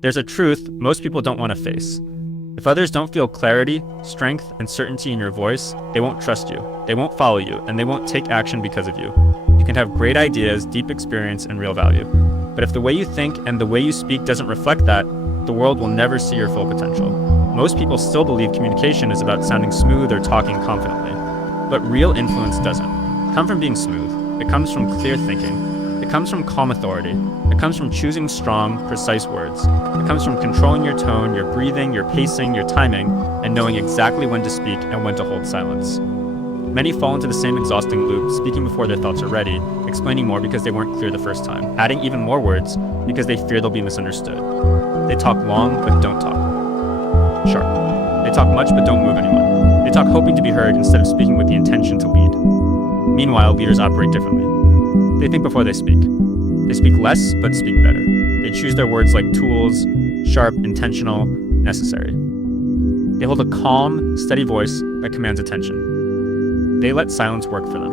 There's a truth most people don't want to face. If others don't feel clarity, strength, and certainty in your voice, they won't trust you, they won't follow you, and they won't take action because of you. You can have great ideas, deep experience, and real value. But if the way you think and the way you speak doesn't reflect that, the world will never see your full potential. Most people still believe communication is about sounding smooth or talking confidently. But real influence doesn't come from being smooth. It comes from clear thinking. It comes from calm authority. It comes from choosing strong, precise words. It comes from controlling your tone, your breathing, your pacing, your timing, and knowing exactly when to speak and when to hold silence. Many fall into the same exhausting loop, speaking before their thoughts are ready, explaining more because they weren't clear the first time, adding even more words because they fear they'll be misunderstood. They talk long but don't talk sharp. They talk much but don't move anyone. They talk hoping to be heard instead of speaking with the intention to lead. Meanwhile, leaders operate differently. They think before they speak. They speak less but speak better. They choose their words like tools, sharp, intentional, necessary. They hold a calm, steady voice that commands attention. They let silence work for them.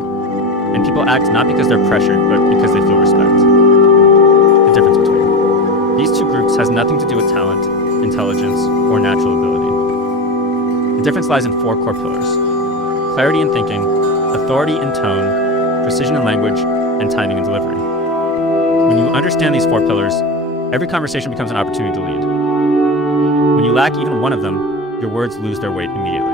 And people act not because they're pressured, but because they feel respect. The difference between these two groups has nothing to do with talent, intelligence, or natural ability. The difference lies in 4 core pillars: clarity in thinking, authority in tone, precision in language, and timing and delivery. When you understand these 4 pillars, every conversation becomes an opportunity to lead. When you lack even one of them, your words lose their weight immediately.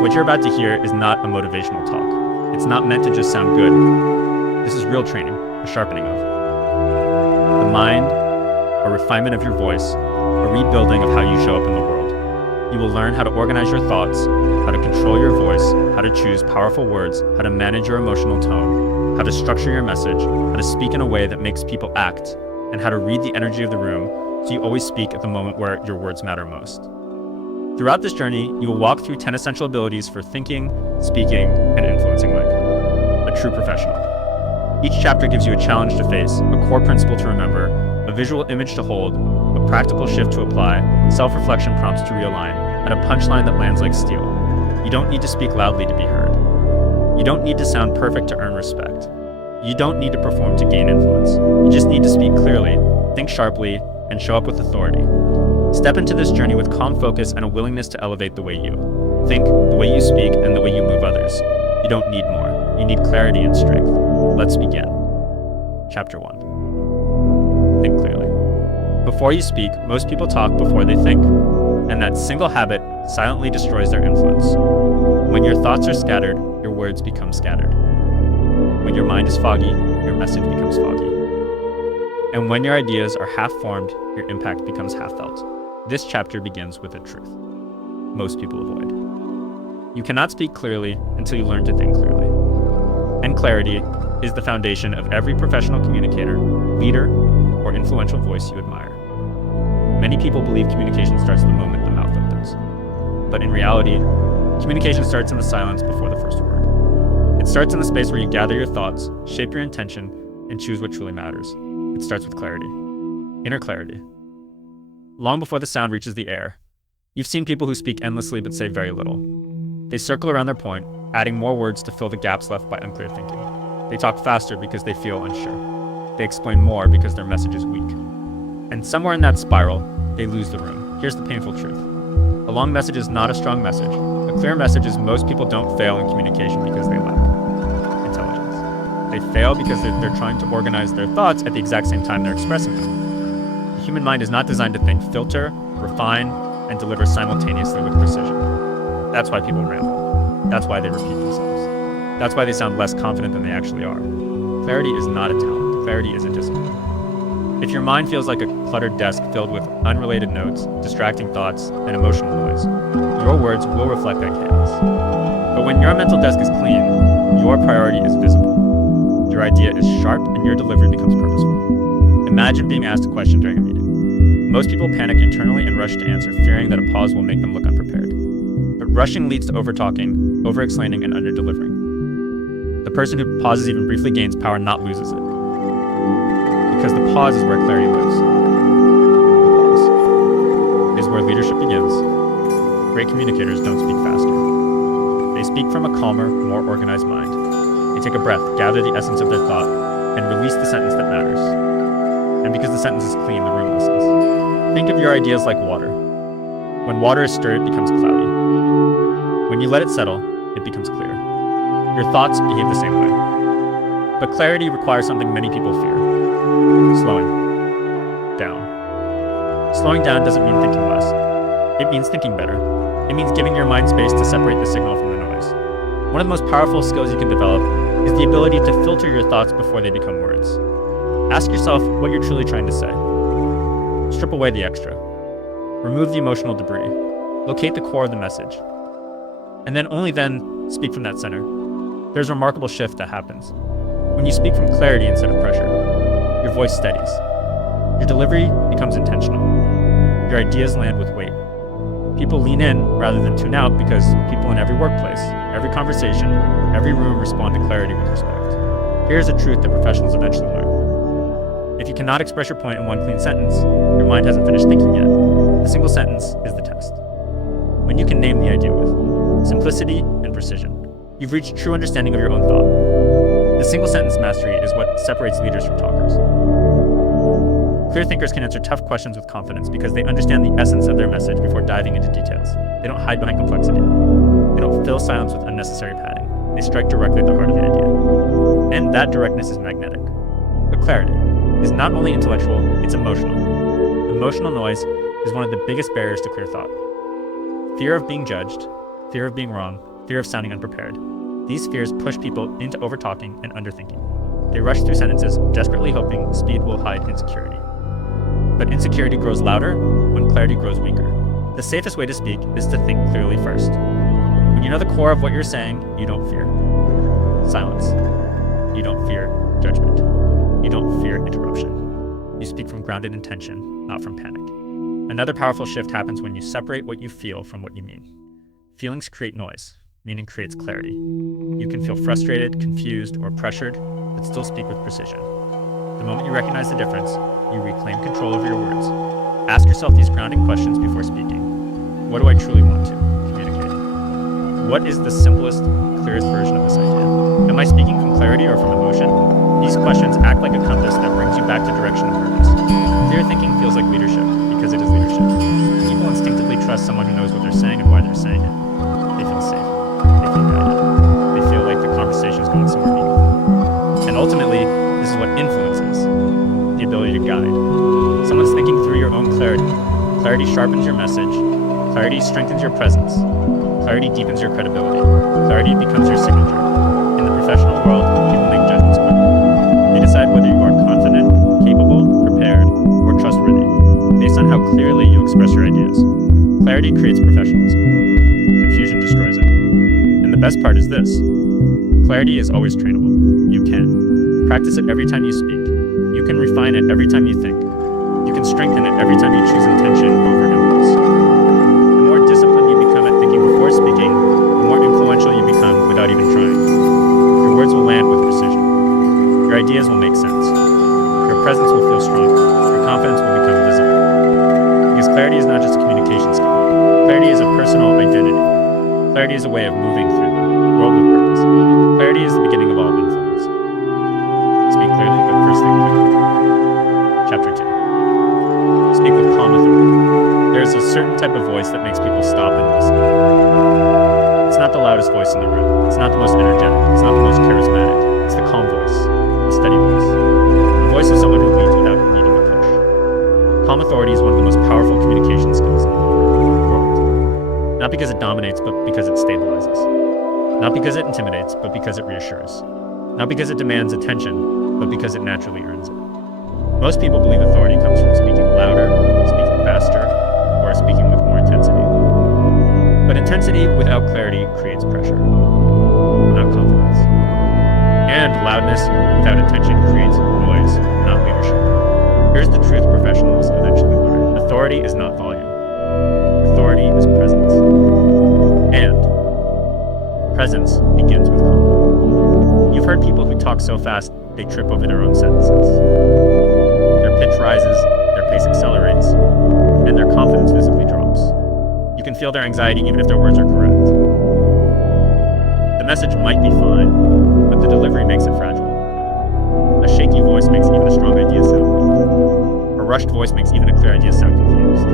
What you're about to hear is not a motivational talk. It's not meant to just sound good. This is real training, a sharpening of the mind, a refinement of your voice, a rebuilding of how you show up in the world. You will learn how to organize your thoughts, how to control your voice, how to choose powerful words, how to manage your emotional tone, how to structure your message, how to speak in a way that makes people act, and how to read the energy of the room so you always speak at the moment where your words matter most. Throughout this journey, you will walk through 10 essential abilities for thinking, speaking, and influencing like a true professional. Each chapter gives you a challenge to face, a core principle to remember, a visual image to hold, a practical shift to apply, self-reflection prompts to realign, and a punchline that lands like steel. You don't need to speak loudly to be heard. You don't need to sound perfect to earn respect. You don't need to perform to gain influence. You just need to speak clearly, think sharply, and show up with authority. Step into this journey with calm focus and a willingness to elevate the way you think, the way you speak, and the way you move others. You don't need more. You need clarity and strength. Let's begin. Chapter 1. Think clearly. Before you speak, most people talk before they think, and that single habit silently destroys their influence. When your thoughts are scattered, your words become scattered. When your mind is foggy, your message becomes foggy. And when your ideas are half-formed, your impact becomes half-felt. This chapter begins with a truth most people avoid. You cannot speak clearly until you learn to think clearly. And clarity is the foundation of every professional communicator, leader, or influential voice you admire. Many people believe communication starts the moment the mouth opens. But in reality, communication starts in the silence before the first word. It starts in the space where you gather your thoughts, shape your intention, and choose what truly matters. It starts with clarity. Inner clarity. Long before the sound reaches the air, you've seen people who speak endlessly but say very little. They circle around their point, adding more words to fill the gaps left by unclear thinking. They talk faster because they feel unsure. They explain more because their message is weak. And somewhere in that spiral, they lose the room. Here's the painful truth. A long message is not a strong message. A clear message is most people don't fail in communication because they lack intelligence. They fail because they're trying to organize their thoughts at the exact same time they're expressing them. The human mind is not designed to think, filter, refine, and deliver simultaneously with precision. That's why people ramble. That's why they repeat themselves. That's why they sound less confident than they actually are. Clarity is not a talent. Clarity is a discipline. If your mind feels like a cluttered desk filled with unrelated notes, distracting thoughts, and emotional noise, your words will reflect that chaos. But when your mental desk is clean, your priority is visible. Your idea is sharp and your delivery becomes purposeful. Imagine being asked a question during a meeting. Most people panic internally and rush to answer, fearing that a pause will make them look unprepared. But rushing leads to over-talking, over-explaining, and under-delivering. The person who pauses even briefly gains power, not loses it. Because the pause is where clarity lives. The pause is where leadership begins. Great communicators don't speak faster. They speak from a calmer, more organized mind. They take a breath, gather the essence of their thought, and release the sentence that matters. And because the sentence is clean, the room listens. Think of your ideas like water. When water is stirred, it becomes cloudy. When you let it settle, it becomes clear. Your thoughts behave the same way. But clarity requires something many people fear: slowing down. Slowing down doesn't mean thinking less. It means thinking better. It means giving your mind space to separate the signal from the noise. One of the most powerful skills you can develop is the ability to filter your thoughts before they become words. Ask yourself what you're truly trying to say. Strip away the extra. Remove the emotional debris. Locate the core of the message. And then only then speak from that center. There's a remarkable shift that happens. When you speak from clarity instead of pressure, your voice steadies. Your delivery becomes intentional. Your ideas land with weight. People lean in rather than tune out because people in every workplace, every conversation, every room respond to clarity with respect. Here's a truth that professionals eventually learn. If you cannot express your point in one clean sentence, your mind hasn't finished thinking yet. The single sentence is the test. When you can name the idea with simplicity and precision, you've reached true understanding of your own thought. The single sentence mastery is what separates leaders from talkers. Clear thinkers can answer tough questions with confidence because they understand the essence of their message before diving into details. They don't hide behind complexity. They don't fill silence with unnecessary padding. They strike directly at the heart of the idea. And that directness is magnetic. But clarity is not only intellectual, it's emotional. Emotional noise is one of the biggest barriers to clear thought. Fear of being judged, fear of being wrong, fear of sounding unprepared. These fears push people into overtalking and underthinking. They rush through sentences, desperately hoping speed will hide insecurity. But insecurity grows louder when clarity grows weaker. The safest way to speak is to think clearly first. When you know the core of what you're saying, you don't fear silence. You don't fear judgment. You don't fear interruption. You speak from grounded intention, not from panic. Another powerful shift happens when you separate what you feel from what you mean. Feelings create noise. Meaning creates clarity. You can feel frustrated, confused, or pressured, but still speak with precision. The moment you recognize the difference, you reclaim control over your words. Ask yourself these grounding questions before speaking. What do I truly want to communicate? What is the simplest, clearest version of this idea? Am I speaking from clarity or from emotion? These questions act like a compass that brings you back to direction and purpose. Clear thinking feels like leadership because it is leadership. People instinctively trust someone who knows what they're saying and why they're saying it. They feel safe. They feel guided. They feel like the conversation is going somewhere meaningful. And ultimately, this is what influences the ability to guide. Someone's thinking through your own clarity. Clarity sharpens your message. Clarity strengthens your presence. Clarity deepens your credibility. Clarity becomes your signature. In the professional world, people make judgments quickly. They decide whether you are confident, capable, prepared, or trustworthy, based on how clearly you express your ideas. Clarity creates professionalism. Confusion destroys it. And the best part is this: clarity is always trainable. You can practice it every time you speak. You can refine it every time you think. You can strengthen it every time you choose intention over impulse. The more disciplined you become at thinking before speaking, the more influential you become without even trying. Your words will land with precision. Your ideas will make sense. Your presence will feel stronger. Your confidence will become visible. Because clarity is not just a communication skill. Clarity is a personal identity. Clarity is a way of moving through the world with purpose. Clarity is the beginning of all influence. Speak clearly, but first think clearly. Chapter 2. Speak with calm authority. There is a certain type of voice that makes people stop and listen. It's not the loudest voice in the room. It's not the most energetic. It's not the most charismatic. It's the calm voice, the steady voice. The voice of someone who leads without needing to push. Calm authority is one of the most powerful communication skills in the world. Not because it dominates, but because it stabilizes. Not because it intimidates, but because it reassures. Not because it demands attention, but because it naturally earns it. Most people believe authority comes from speaking louder, speaking faster, or speaking with more intensity. But intensity without clarity creates pressure, not confidence. And loudness without intention creates noise, not leadership. Here's the truth professionals eventually learn. Authority is not volume. Authority is presence. And presence begins with calm. You've heard people who talk so fast they trip over their own sentences. Their pitch rises, their pace accelerates, and their confidence visibly drops. You can feel their anxiety even if their words are correct. The message might be fine, but the delivery makes it fragile. A shaky voice makes even a strong idea sound weak. A rushed voice makes even a clear idea sound confused.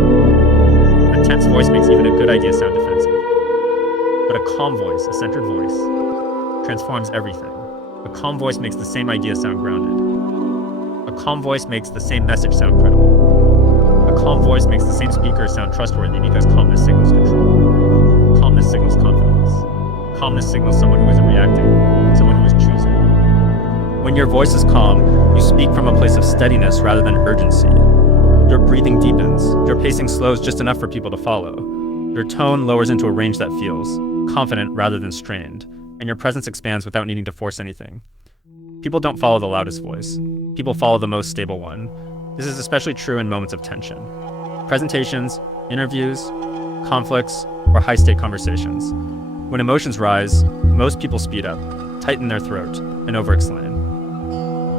A tense voice makes even a good idea sound defensive. But a calm voice, a centered voice, transforms everything. A calm voice makes the same idea sound grounded. A calm voice makes the same message sound credible. A calm voice makes the same speaker sound trustworthy because calmness signals control. Calmness signals confidence. Calmness signals someone who isn't reacting, someone who is choosing. When your voice is calm, you speak from a place of steadiness rather than urgency. Your breathing deepens. Your pacing slows just enough for people to follow. Your tone lowers into a range that feels confident rather than strained, and your presence expands without needing to force anything. People don't follow the loudest voice. People follow the most stable one. This is especially true in moments of tension. Presentations, interviews, conflicts, or high-stake conversations. When emotions rise, most people speed up, tighten their throat, and over-explain.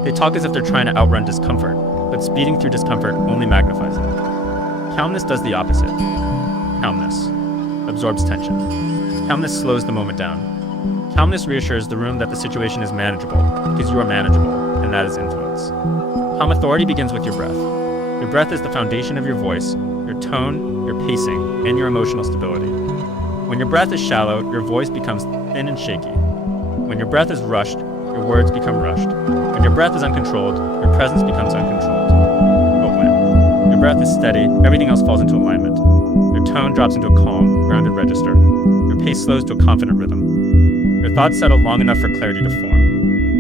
They talk as if they're trying to outrun discomfort, but speeding through discomfort only magnifies it. Calmness does the opposite. Calmness absorbs tension. Calmness slows the moment down. Calmness reassures the room that the situation is manageable, because you are manageable, and that is influence. Calm authority begins with your breath. Your breath is the foundation of your voice, your tone, your pacing, and your emotional stability. When your breath is shallow, your voice becomes thin and shaky. When your breath is rushed, your words become rushed. When your breath is uncontrolled, your presence becomes uncontrolled. But when your breath is steady, everything else falls into alignment. Your tone drops into a calm, grounded register. Your pace slows to a confident rhythm. Your thoughts settle long enough for clarity to form.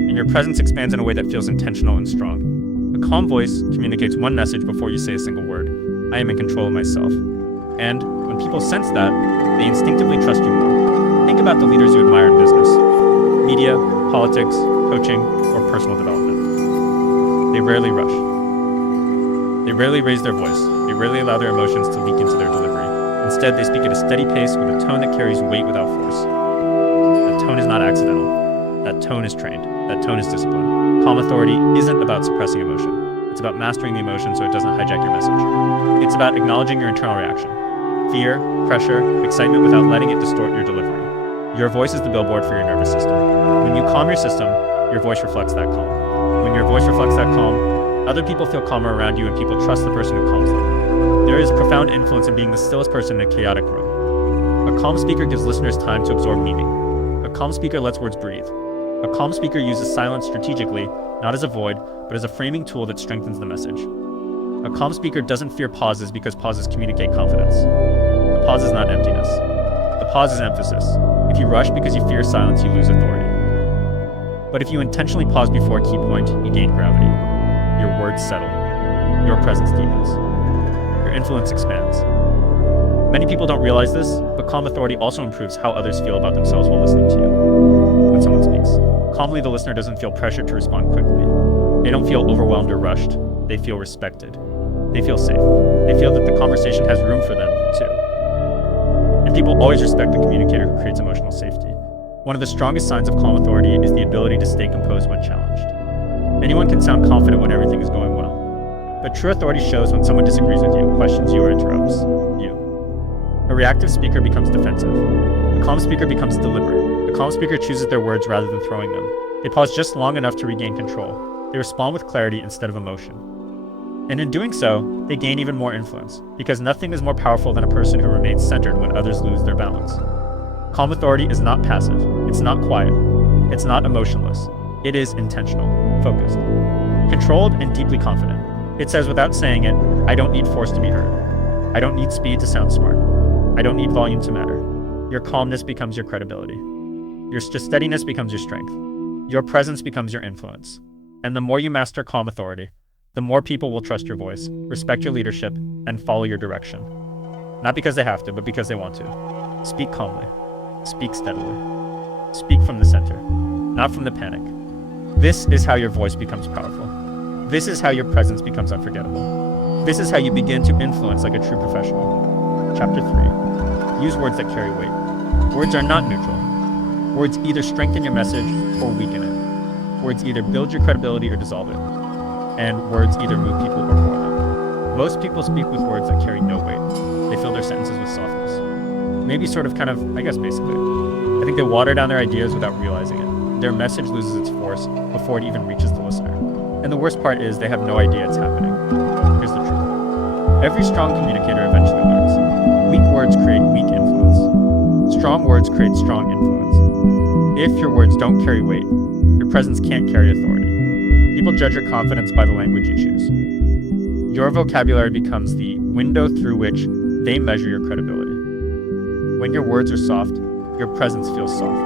And your presence expands in a way that feels intentional and strong. A calm voice communicates one message before you say a single word. I am in control of myself. And when people sense that, they instinctively trust you more. Think about the leaders you admire in business, media, politics, coaching, or personal development. They rarely rush. They rarely raise their voice. They rarely allow their emotions to leak into their delivery. Instead, they speak at a steady pace with a tone that carries weight without force. That tone is not accidental. That tone is trained. That tone is discipline. Calm authority isn't about suppressing emotion. It's about mastering the emotion so it doesn't hijack your message. It's about acknowledging your internal reaction. Fear, pressure, excitement without letting it distort your delivery. Your voice is the billboard for your nervous system. When you calm your system, your voice reflects that calm. When your voice reflects that calm, other people feel calmer around you and people trust the person who calms them. There is profound influence in being the stillest person in a chaotic room. A calm speaker gives listeners time to absorb meaning. A calm speaker lets words breathe. A calm speaker uses silence strategically, not as a void, but as a framing tool that strengthens the message. A calm speaker doesn't fear pauses because pauses communicate confidence. The pause is not emptiness. The pause is emphasis. If you rush because you fear silence, you lose authority. But if you intentionally pause before a key point, you gain gravity. Your words settle. Your presence deepens. Your influence expands. Many people don't realize this, but calm authority also improves how others feel about themselves while listening to you. When someone speaks, calmly the listener doesn't feel pressured to respond quickly. They don't feel overwhelmed or rushed. They feel respected. They feel safe. They feel that the conversation has room for them, too. And people always respect the communicator who creates emotional safety. One of the strongest signs of calm authority is the ability to stay composed when challenged. Anyone can sound confident when everything is going well. But true authority shows when someone disagrees with you, questions you, or interrupts you. A reactive speaker becomes defensive. A calm speaker becomes deliberate. A calm speaker chooses their words rather than throwing them. They pause just long enough to regain control. They respond with clarity instead of emotion. And in doing so, they gain even more influence, because nothing is more powerful than a person who remains centered when others lose their balance. Calm authority is not passive. It's not quiet. It's not emotionless. It is intentional, focused, controlled, and deeply confident. It says without saying it, I don't need force to be heard. I don't need speed to sound smart. I don't need volume to matter. Your calmness becomes your credibility. Your steadiness becomes your strength. Your presence becomes your influence. And the more you master calm authority, the more people will trust your voice, respect your leadership, and follow your direction. Not because they have to, but because they want to. Speak calmly. Speak steadily. Speak from the center, not from the panic. This is how your voice becomes powerful. This is how your presence becomes unforgettable. This is how you begin to influence like a true professional. Chapter 3. Use words that carry weight. Words are not neutral. Words either strengthen your message or weaken it. Words either build your credibility or dissolve it. And words either move people or bore them. Most people speak with words that carry no weight. They fill their sentences with softness. Maybe sort of basically. I think they water down their ideas without realizing it. Their message loses its force before it even reaches the listener. And the worst part is they have no idea it's happening. Here's the truth. Every strong communicator eventually learns. Weak words create weak influence. Strong words create strong influence. If your words don't carry weight, your presence can't carry authority. People judge your confidence by the language you choose. Your vocabulary becomes the window through which they measure your credibility. When your words are soft, your presence feels soft.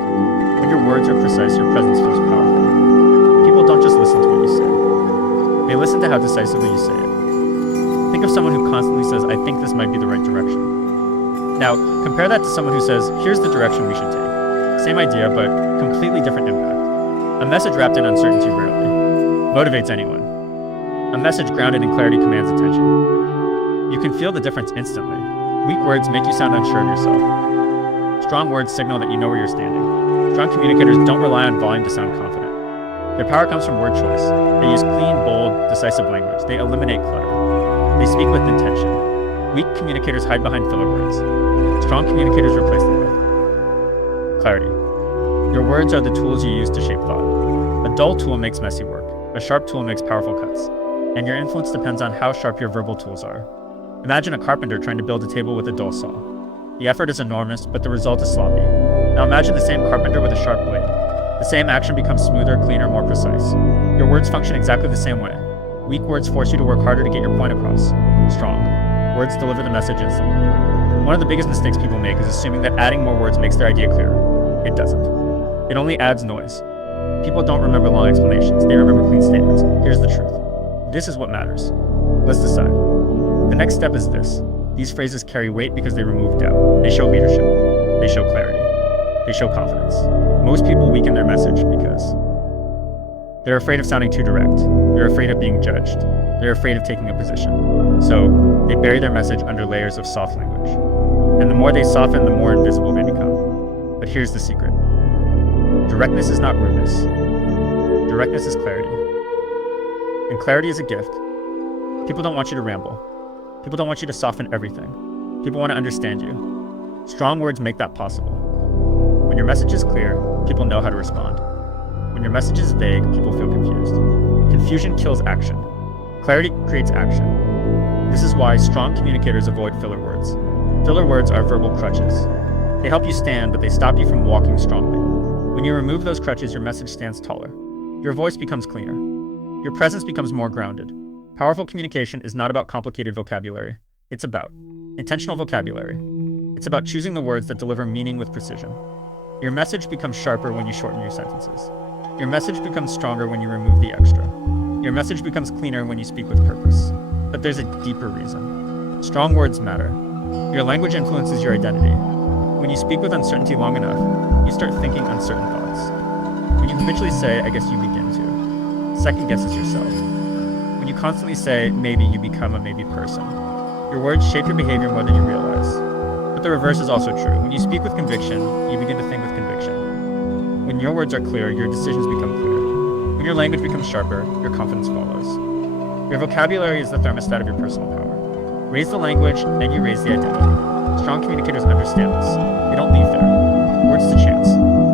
When your words are precise, your presence feels powerful. People don't just listen to what you say. They listen to how decisively you say it. Think of someone who constantly says, "I think this might be the right direction." Now, compare that to someone who says, "Here's the direction we should take." Same idea, but completely different impact. A message wrapped in uncertainty rarely motivates anyone. A message grounded in clarity commands attention. You can feel the difference instantly. Weak words make you sound unsure of yourself. Strong words signal that you know where you're standing. Strong communicators don't rely on volume to sound confident. Their power comes from word choice. They use clean, bold, decisive language. They eliminate clutter. They speak with intention. Weak communicators hide behind filler words. Strong communicators replace them with clarity. Your words are the tools you use to shape thought. A dull tool makes messy work. A sharp tool makes powerful cuts. And your influence depends on how sharp your verbal tools are. Imagine a carpenter trying to build a table with a dull saw. The effort is enormous, but the result is sloppy. Now imagine the same carpenter with a sharp blade. The same action becomes smoother, cleaner, more precise. Your words function exactly the same way. Weak words force you to work harder to get your point across. Strong words deliver the message instantly. One of the biggest mistakes people make is assuming that adding more words makes their idea clearer. It doesn't. It only adds noise. People don't remember long explanations. They remember clean statements. Here's the truth. This is what matters. Let's decide. The next step is this. These phrases carry weight because they remove doubt. They show leadership. They show clarity. They show confidence. Most people weaken their message because they're afraid of sounding too direct. They're afraid of being judged. They're afraid of taking a position. So they bury their message under layers of soft language. And the more they soften, the more invisible they become. But here's the secret. Directness is not rudeness. Directness is clarity. And clarity is a gift. People don't want you to ramble. People don't want you to soften everything. People want to understand you. Strong words make that possible. When your message is clear, people know how to respond. When your message is vague, people feel confused. Confusion kills action. Clarity creates action. This is why strong communicators avoid filler words. Filler words are verbal crutches. They help you stand, but they stop you from walking strongly. When you remove those crutches, your message stands taller. Your voice becomes cleaner. Your presence becomes more grounded. Powerful communication is not about complicated vocabulary. It's about intentional vocabulary. It's about choosing the words that deliver meaning with precision. Your message becomes sharper when you shorten your sentences. Your message becomes stronger when you remove the extra. Your message becomes cleaner when you speak with purpose. But there's a deeper reason. Strong words matter. Your language influences your identity. When you speak with uncertainty long enough, you start thinking uncertain thoughts. When you habitually say, "I guess you begin to," second guesses yourself. When you constantly say, "maybe," you become a maybe person. Your words shape your behavior more than you realize. But the reverse is also true. When you speak with conviction, you begin to think with conviction. When your words are clear, your decisions become clear. When your language becomes sharper, your confidence follows. Your vocabulary is the thermostat of your personal power. Raise the language, and you raise the identity. Strong communicators understand this. They don't leave there. Words to chance.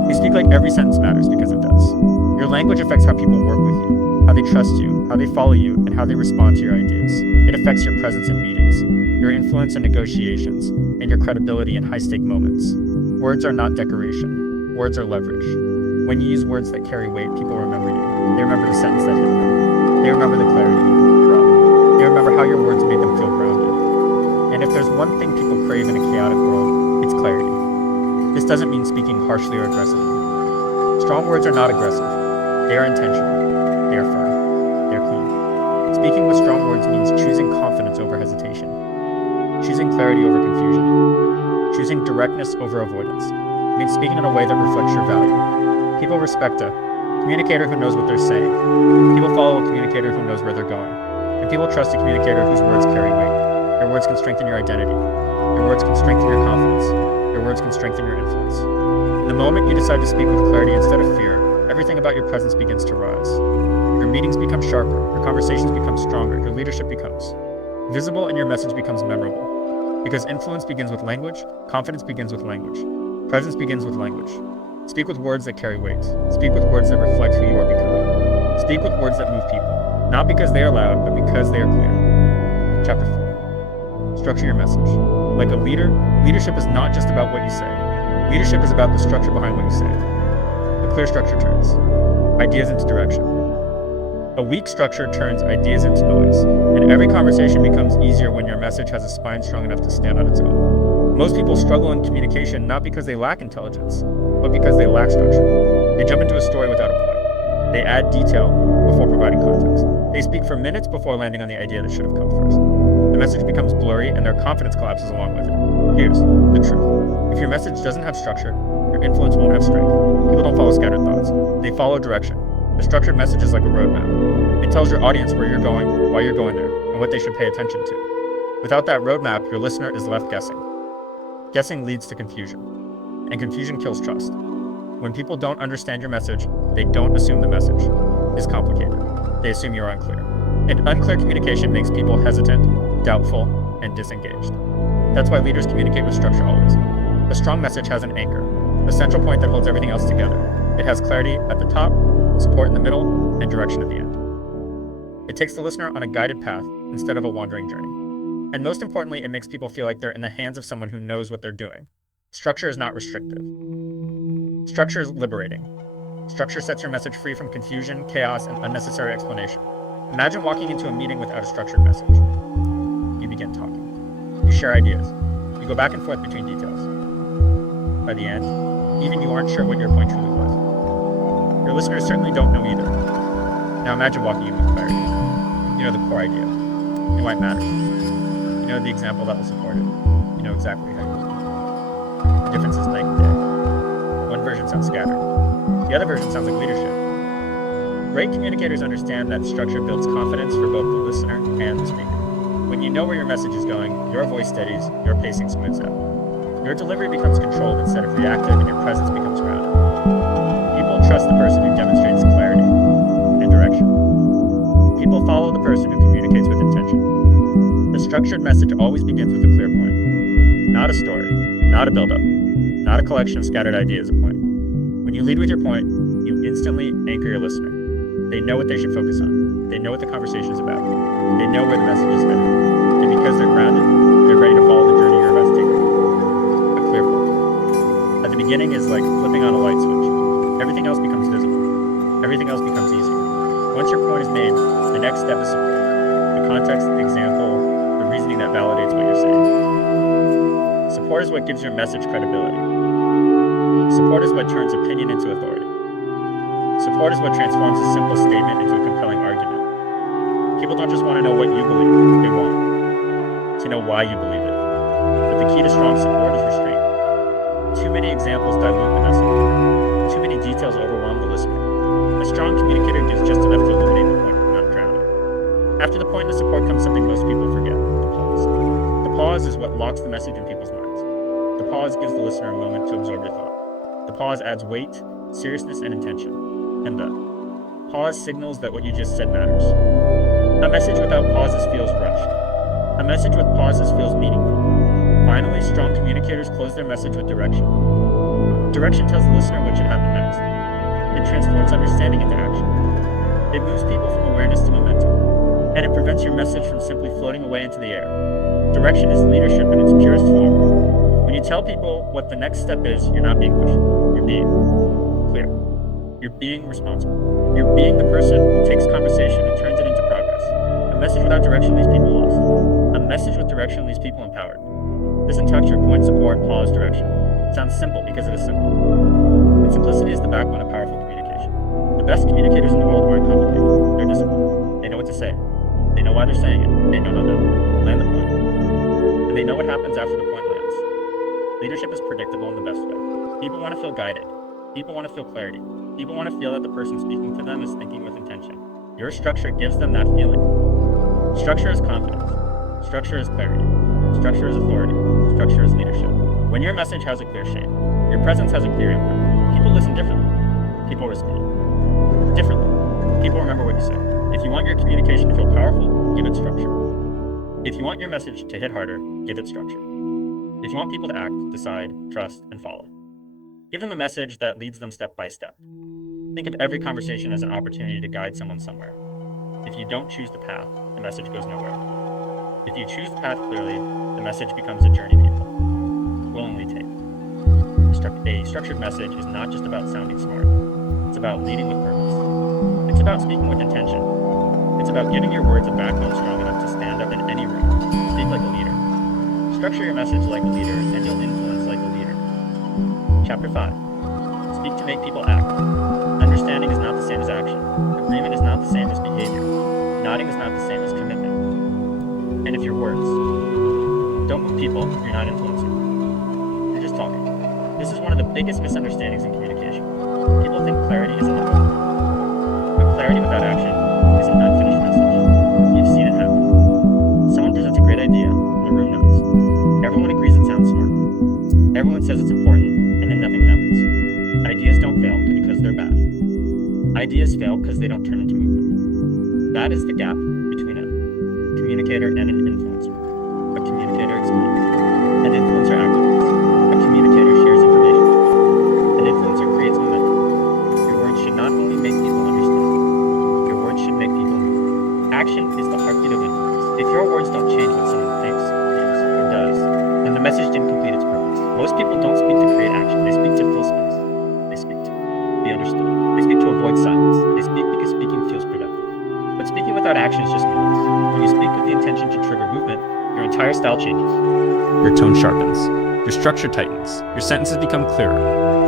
They speak like every sentence matters because it does. Your language affects how people work with you, how they trust you, how they follow you, and how they respond to your ideas. It affects your presence in meetings, your influence in negotiations, and your credibility in high-stake moments. Words are not decoration. Words are leverage. When you use words that carry weight, people remember you. They remember the sentence that hit them. They remember the clarity you brought. They remember how your words made them feel grounded. And if there's one thing people crave in a chaotic world, it's clarity. This doesn't mean speaking harshly or aggressively. Strong words are not aggressive. They are intentional. They are firm. They are clean. Speaking with strong words means choosing confidence over hesitation, choosing clarity over confusion, choosing directness over avoidance. It means speaking in a way that reflects your value. People respect a communicator who knows what they're saying. People follow a communicator who knows where they're going. And people trust a communicator whose words carry weight. Your words can strengthen your identity. Your words can strengthen your confidence. Your words can strengthen your influence. In the moment you decide to speak with clarity instead of fear, everything about your presence begins to rise. Your meetings become sharper. Your conversations become stronger. Your leadership becomes visible, and your message becomes memorable. Because influence begins with language, confidence begins with language, presence begins with language. Speak with words that carry weight. Speak with words that reflect who you are becoming. Speak with words that move people, not because they are loud, but because they are clear. Chapter 4. Structure your message. Like a leader, leadership is not just about what you say. Leadership is about the structure behind what you say. A clear structure turns ideas into direction. A weak structure turns ideas into noise, and every conversation becomes easier when your message has a spine strong enough to stand on its own. Most people struggle in communication not because they lack intelligence, but because they lack structure. They jump into a story without a point. They add detail before providing context. They speak for minutes before landing on the idea that should have come first. The message becomes blurry and their confidence collapses along with it. Here's the truth. If your message doesn't have structure, your influence won't have strength. People don't follow scattered thoughts. They follow direction. A structured message is like a roadmap. It tells your audience where you're going, why you're going there, and what they should pay attention to. Without that roadmap, your listener is left guessing. Guessing leads to confusion, and confusion kills trust. When people don't understand your message, they don't assume the message is complicated. They assume you're unclear. And unclear communication makes people hesitant, doubtful, and disengaged. That's why leaders communicate with structure always. A strong message has an anchor, a central point that holds everything else together. It has clarity at the top, support in the middle, and direction at the end. It takes the listener on a guided path instead of a wandering journey. And most importantly, it makes people feel like they're in the hands of someone who knows what they're doing. Structure is not restrictive. Structure is liberating. Structure sets your message free from confusion, chaos, and unnecessary explanation. Imagine walking into a meeting without a structured message. You begin talking. You share ideas. You go back and forth between details. By the end, even you aren't sure what your point truly was. Your listeners certainly don't know either. Now imagine walking in with clarity. You know the core idea. You know why it matters. You know the example that will support it. You know exactly how you will speak. The difference is night and day. One version sounds scattered. The other version sounds like leadership. Great communicators understand that structure builds confidence for both the listener and the speaker. When you know where your message is going, your voice steadies, your pacing smooths out. Your delivery becomes controlled instead of reactive, and your presence becomes grounded. People trust the person who demonstrates clarity and direction. People follow the person who communicates with intention. The structured message always begins with a clear point. Not a story, not a build-up, not a collection of scattered ideas, a point. When you lead with your point, you instantly anchor your listener. They know what they should focus on. They know what the conversation is about. They know where the message is headed. And because they're grounded, they're ready to follow the journey you're about to take with you. A clear point. At the beginning is like flipping on a light switch. Everything else becomes visible. Everything else becomes easier. Once your point is made, the next step is support. The context, the example, the reasoning that validates what you're saying. Support is what gives your message credibility. Support is what turns opinion into authority. Support is what transforms a simple statement into a compelling argument. People don't just want to know what you believe, they want to know why you believe it. But the key to strong support is restraint. Too many examples dilute the message. Too many details overwhelm the listener. A strong communicator gives just enough to illuminate the point, not drown it. After the point of support comes something most people forget, the pause. The pause is what locks the message in people's minds. The pause gives the listener a moment to absorb your thought. The pause adds weight, seriousness, and intention. And the pause signals that what you just said matters. A message without pauses feels rushed. A message with pauses feels meaningful. Finally, strong communicators close their message with direction. Direction tells the listener what should happen next. It transforms understanding into action. It moves people from awareness to momentum. And it prevents your message from simply floating away into the air. Direction is leadership in its purest form. When you tell people what the next step is, you're not being pushy. You're being clear. You're being responsible. You're being the person who takes conversation and turns it into progress. A message without direction leaves people lost. A message with direction leaves people empowered. This structure, point, support, pause, direction. Sounds simple because it is simple. And simplicity is the backbone of powerful communication. The best communicators in the world aren't complicated. They're disciplined. They know what to say. They know why they're saying it. They know how to land the point. And they know what happens after the point lands. Leadership is predictable in the best way. People want to feel guided. People want to feel clarity. People want to feel that the person speaking to them is thinking with intention. Your structure gives them that feeling. Structure is confidence. Structure is clarity. Structure is authority. Structure is leadership. When your message has a clear shape, your presence has a clear impact. People listen differently. People respond differently. People remember what you say. If you want your communication to feel powerful, give it structure. If you want your message to hit harder, give it structure. If you want people to act, decide, trust, and follow, give them a message that leads them step by step. Think of every conversation as an opportunity to guide someone somewhere. If you don't choose the path, the message goes nowhere. If you choose the path clearly, the message becomes a journey people willingly take. A structured message is not just about sounding smart. It's about leading with purpose. It's about speaking with intention. It's about giving your words a backbone strong enough to stand up in any room. Speak like a leader. Structure your message like a leader, and you'll influence like a leader. Chapter 5. Speak to make people act. Understanding is not the same as action. Agreement is not the same as behavior. Nodding is not the same as commitment. And if your words don't move people, you're not influencing. You're just talking. This is one of the biggest misunderstandings in communication. People think clarity is enough. But clarity without action is an unfinished message. You've seen it happen. Someone presents a great idea, and the room nods. Everyone agrees it sounds smart. Everyone says it's important, and then nothing happens. Ideas don't fail because they're bad. Ideas fail because they don't turn into movement. That is the gap between a communicator and an influencer. A communicator explains. An influencer activates. A communicator shares information. An influencer creates momentum. Your words should not only make people understand. Your words should make people move. Action is the heartbeat of influence. If your words don't change what someone thinks, feels, or does, then the message didn't complete its purpose. Most people don't speak to create action. They speak to fill space. They speak to be understood. They speak to avoid silence. They speak because speaking feels productive. But speaking without action is just noise. When you speak with the intention to trigger movement, your entire style changes. Your tone sharpens. Your structure tightens. Your sentences become clearer.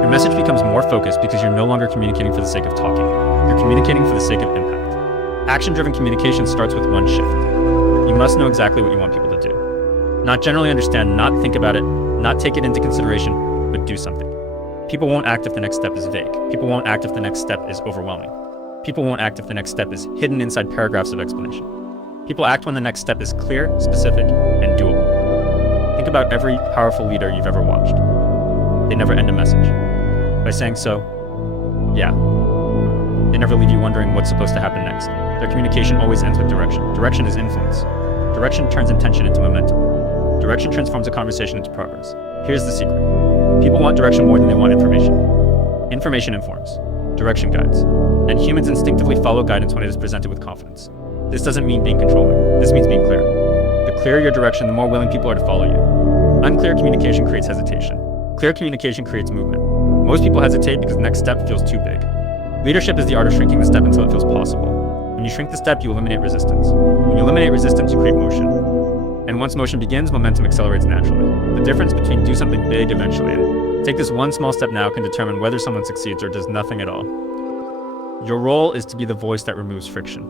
Your message becomes more focused because you're no longer communicating for the sake of talking. You're communicating for the sake of impact. Action-driven communication starts with one shift. You must know exactly what you want people to do. Not generally understand, not think about it, not take it into consideration, but do something. People won't act if the next step is vague. People won't act if the next step is overwhelming. People won't act if the next step is hidden inside paragraphs of explanation. People act when the next step is clear, specific, and doable. Think about every powerful leader you've ever watched. They never end a message by saying so, yeah. They never leave you wondering what's supposed to happen next. Their communication always ends with direction. Direction is influence. Direction turns intention into momentum. Direction transforms a conversation into progress. Here's the secret. People want direction more than they want information. Information informs. Direction guides. And humans instinctively follow guidance when it is presented with confidence. This doesn't mean being controlling. This means being clear. The clearer your direction, the more willing people are to follow you. Unclear communication creates hesitation. Clear communication creates movement. Most people hesitate because the next step feels too big. Leadership is the art of shrinking the step until it feels possible. When you shrink the step, you eliminate resistance. When you eliminate resistance, you create motion. And once motion begins, momentum accelerates naturally. The difference between do something big eventually and take this one small step now can determine whether someone succeeds or does nothing at all. Your role is to be the voice that removes friction.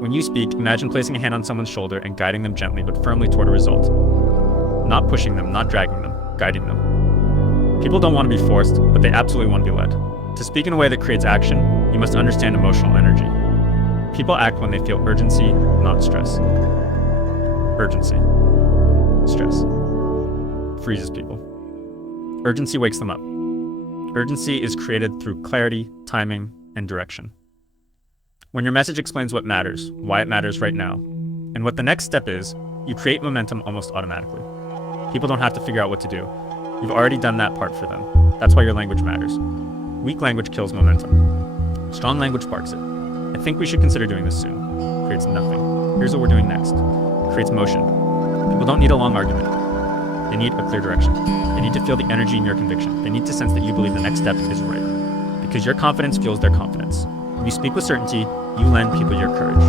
When you speak, imagine placing a hand on someone's shoulder and guiding them gently but firmly toward a result. Not pushing them, not dragging them, guiding them. People don't want to be forced, but they absolutely want to be led. To speak in a way that creates action, you must understand emotional energy. People act when they feel urgency, not stress. Urgency. Stress. Freezes people. Urgency wakes them up. Urgency is created through clarity, timing, and direction. When your message explains what matters, why it matters right now, and what the next step is, you create momentum almost automatically. People don't have to figure out what to do. You've already done that part for them. That's why your language matters. Weak language kills momentum. Strong language sparks it. I think we should consider doing this soon. Creates nothing. Here's what we're doing next. Creates motion. People don't need a long argument. They need a clear direction. They need to feel the energy in your conviction. They need to sense that you believe the next step is right. Because your confidence fuels their confidence. When you speak with certainty, you lend people your courage.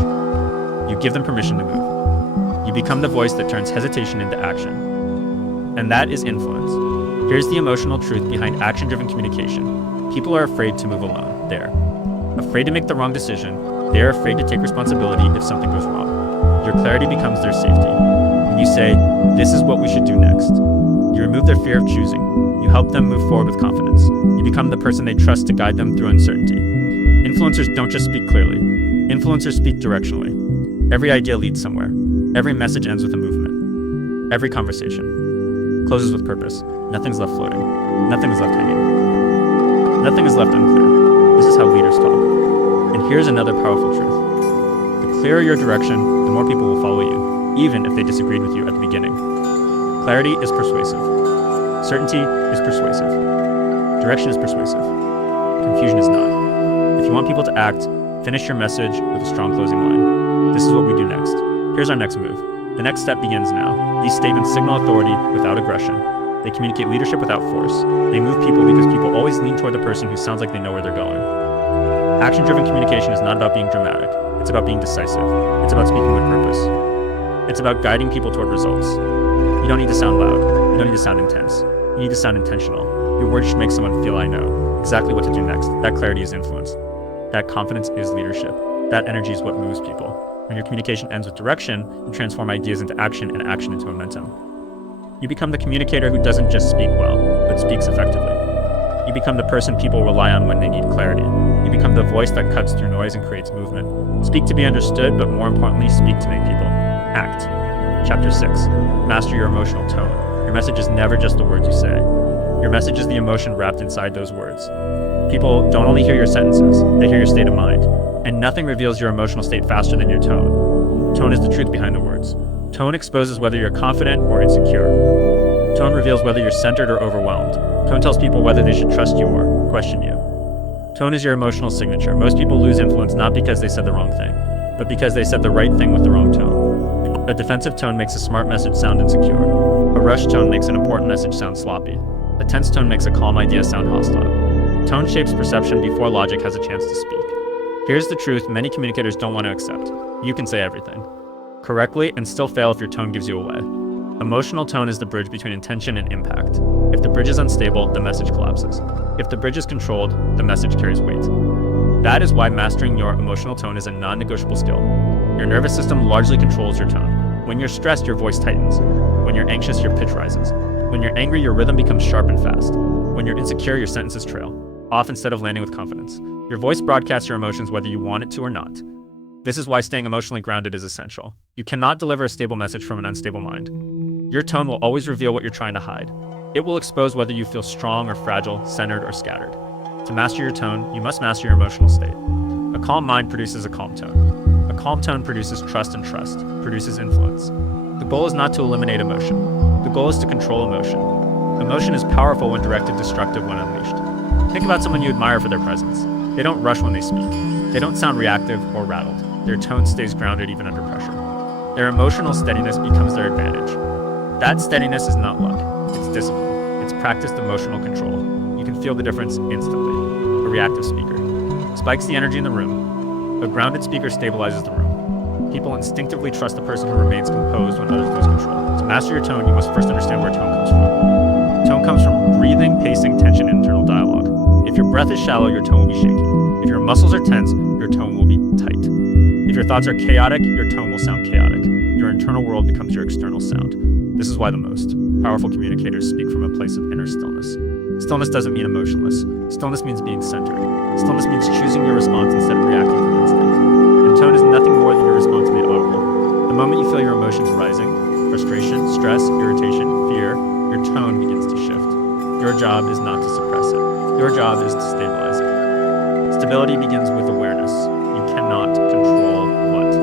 You give them permission to move. You become the voice that turns hesitation into action. And that is influence. Here's the emotional truth behind action-driven communication. People are afraid to move alone. They're afraid to make the wrong decision. They're afraid to take responsibility if something goes wrong. Your clarity becomes their safety. When you say, this is what we should do next, you remove their fear of choosing. You help them move forward with confidence. You become the person they trust to guide them through uncertainty. Influencers don't just speak clearly. Influencers speak directionally. Every idea leads somewhere. Every message ends with a movement. Every conversation closes with purpose. Nothing's left floating. Nothing is left hanging. Nothing is left unclear. This is how leaders talk. And here's another powerful truth. The clearer your direction, the more people will follow you, even if they disagreed with you at the beginning. Clarity is persuasive. Certainty is persuasive. Direction is persuasive. Confusion is not. If you want people to act, finish your message with a strong closing line. This is what we do next. Here's our next move. The next step begins now. These statements signal authority without aggression. They communicate leadership without force. They move people because people always lean toward the person who sounds like they know where they're going. Action-driven communication is not about being dramatic. It's about being decisive. It's about speaking with purpose. It's about guiding people toward results. You don't need to sound loud. You don't need to sound intense. You need to sound intentional. Your words should make someone feel I know exactly what to do next. That clarity is influence. That confidence is leadership. That energy is what moves people. When your communication ends with direction, you transform ideas into action and action into momentum. You become the communicator who doesn't just speak well, but speaks effectively. You become the person people rely on when they need clarity. You become the voice that cuts through noise and creates movement. Speak to be understood, but more importantly, speak to make people act. Chapter 6. Master your emotional tone. Your message is never just the words you say. Your message is the emotion wrapped inside those words. People don't only hear your sentences, they hear your state of mind. And nothing reveals your emotional state faster than your tone. Tone is the truth behind the words. Tone exposes whether you're confident or insecure. Tone reveals whether you're centered or overwhelmed. Tone tells people whether they should trust you or question you. Tone is your emotional signature. Most people lose influence not because they said the wrong thing, but because they said the right thing with the wrong tone. A defensive tone makes a smart message sound insecure. A rushed tone makes an important message sound sloppy. A tense tone makes a calm idea sound hostile. Tone shapes perception before logic has a chance to speak. Here's the truth many communicators don't want to accept. You can say everything correctly and still fail if your tone gives you away. Emotional tone is the bridge between intention and impact. If the bridge is unstable, the message collapses. If the bridge is controlled, the message carries weight. That is why mastering your emotional tone is a non-negotiable skill. Your nervous system largely controls your tone. When you're stressed, your voice tightens. When you're anxious, your pitch rises. When you're angry, your rhythm becomes sharp and fast. When you're insecure, your sentences trail off instead of landing with confidence. Your voice broadcasts your emotions whether you want it to or not. This is why staying emotionally grounded is essential. You cannot deliver a stable message from an unstable mind. Your tone will always reveal what you're trying to hide. It will expose whether you feel strong or fragile, centered or scattered. To master your tone, you must master your emotional state. A calm mind produces a calm tone. A calm tone produces trust, and trust produces influence. The goal is not to eliminate emotion. The goal is to control emotion. Emotion is powerful when directed, destructive when unleashed. Think about someone you admire for their presence. They don't rush when they speak. They don't sound reactive or rattled. Their tone stays grounded even under pressure. Their emotional steadiness becomes their advantage. That steadiness is not luck. It's discipline. It's practiced emotional control. You can feel the difference instantly. A reactive speaker spikes the energy in the room. A grounded speaker stabilizes the room. People instinctively trust the person who remains composed when others lose control. To master your tone, you must first understand where tone comes from. Tone comes from breathing, pacing, tension, and internal dialogue. If your breath is shallow, your tone will be shaky. If your muscles are tense, your tone will be tight. If your thoughts are chaotic, your tone will sound chaotic. Your internal world becomes your external sound. This is why the most powerful communicators speak from a place of inner stillness. Stillness doesn't mean emotionless. Stillness means being centered. Stillness means choosing your response instead of reacting from instinct. And tone is nothing more than your response made audible. The moment you feel your emotions rising, frustration, stress, irritation, fear, your tone begins to shift. Your job is not to suppress it. Your job is to stabilize it. Stability begins with awareness. You cannot control what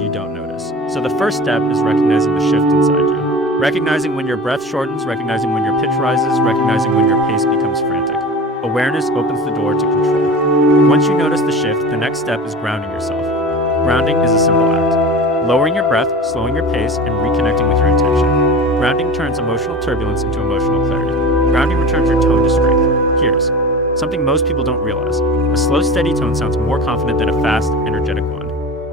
you don't notice. So the first step is recognizing the shift inside you. Recognizing when your breath shortens, recognizing when your pitch rises, recognizing when your pace becomes frantic. Awareness opens the door to control. Once you notice the shift, the next step is grounding yourself. Grounding is a simple act. Lowering your breath, slowing your pace, and reconnecting with your intention. Grounding turns emotional turbulence into emotional clarity. Grounding returns your tone to strength. Here's something most people don't realize. A slow, steady tone sounds more confident than a fast, energetic one.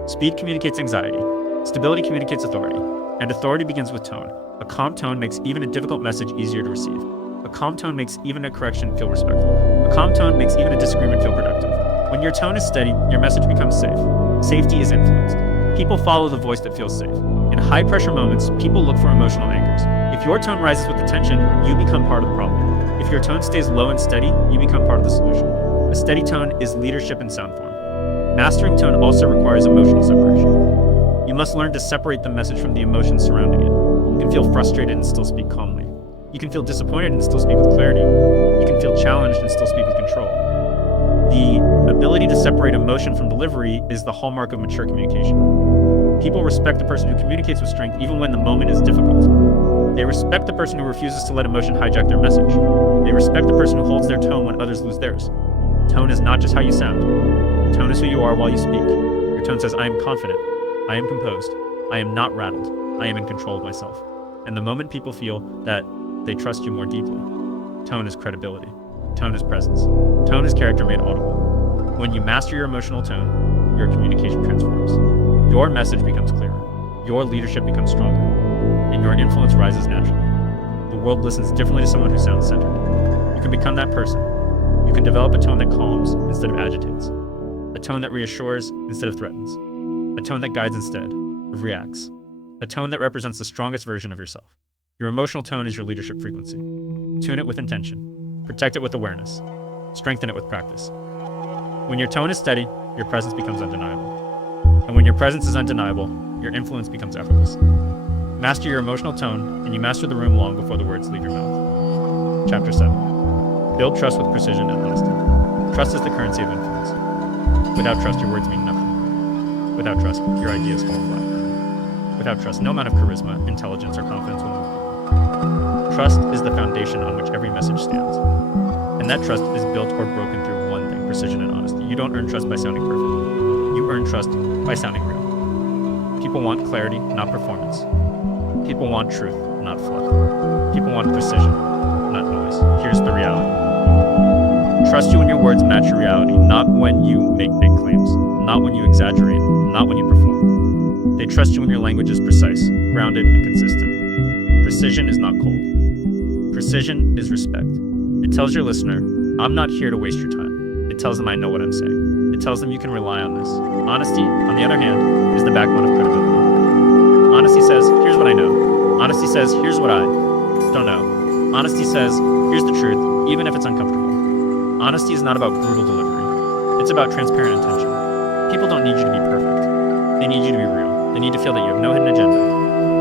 Speed communicates anxiety. Stability communicates authority. And authority begins with tone. A calm tone makes even a difficult message easier to receive. A calm tone makes even a correction feel respectful. A calm tone makes even a disagreement feel productive. When your tone is steady, your message becomes safe. Safety is influenced. People follow the voice that feels safe. In high-pressure moments, people look for emotional anchors. If your tone rises with attention, you become part of the problem. If your tone stays low and steady, you become part of the solution. A steady tone is leadership in sound form. Mastering tone also requires emotional separation. You must learn to separate the message from the emotions surrounding it. You can feel frustrated and still speak calmly. You can feel disappointed and still speak with clarity. You can feel challenged and still speak with control. The ability to separate emotion from delivery is the hallmark of mature communication. People respect the person who communicates with strength even when the moment is difficult. They respect the person who refuses to let emotion hijack their message. They respect the person who holds their tone when others lose theirs. Tone is not just how you sound. Tone is who you are while you speak. Your tone says, I am confident. I am composed. I am not rattled. I am in control of myself. And the moment people feel that they trust you more deeply, tone is credibility. Tone is presence. Tone is character made audible. When you master your emotional tone, your communication transforms. Your message becomes clearer. Your leadership becomes stronger. And your influence rises naturally. The world listens differently to someone who sounds centered. You can become that person. You can develop a tone that calms instead of agitates. A tone that reassures instead of threatens. A tone that guides instead of reacts. A tone that represents the strongest version of yourself. Your emotional tone is your leadership frequency. Tune it with intention. Protect it with awareness. Strengthen it with practice. When your tone is steady, your presence becomes undeniable. And when your presence is undeniable, your influence becomes effortless. Master your emotional tone, and you master the room long before the words leave your mouth. Chapter 7. Build trust with precision and honesty. Trust is the currency of influence. Without trust, your words mean nothing. Without trust, your ideas fall flat. Without trust, no amount of charisma, intelligence, or confidence will move people. Trust is the foundation on which every message stands. And that trust is built or broken through one thing: precision and honesty. You don't earn trust by sounding perfect. You earn trust by sounding real. People want clarity, not performance. People want truth, not fluff. People want precision, not noise. Here's the reality. Trust you when your words match your reality, not when you make big claims, not when you exaggerate, not when you perform. They trust you when your language is precise, grounded, and consistent. Precision is not cold. Precision is respect. It tells your listener, I'm not here to waste your time. It tells them I know what I'm saying. It tells them you can rely on this. Honesty, on the other hand, is the backbone of credibility. Honesty says, here's what I know. Honesty says, here's what I don't know. Honesty says, here's the truth, even if it's uncomfortable. Honesty is not about brutal delivery. It's about transparent intention. People don't need you to be perfect. They need you to be real. They need to feel that you have no hidden agenda.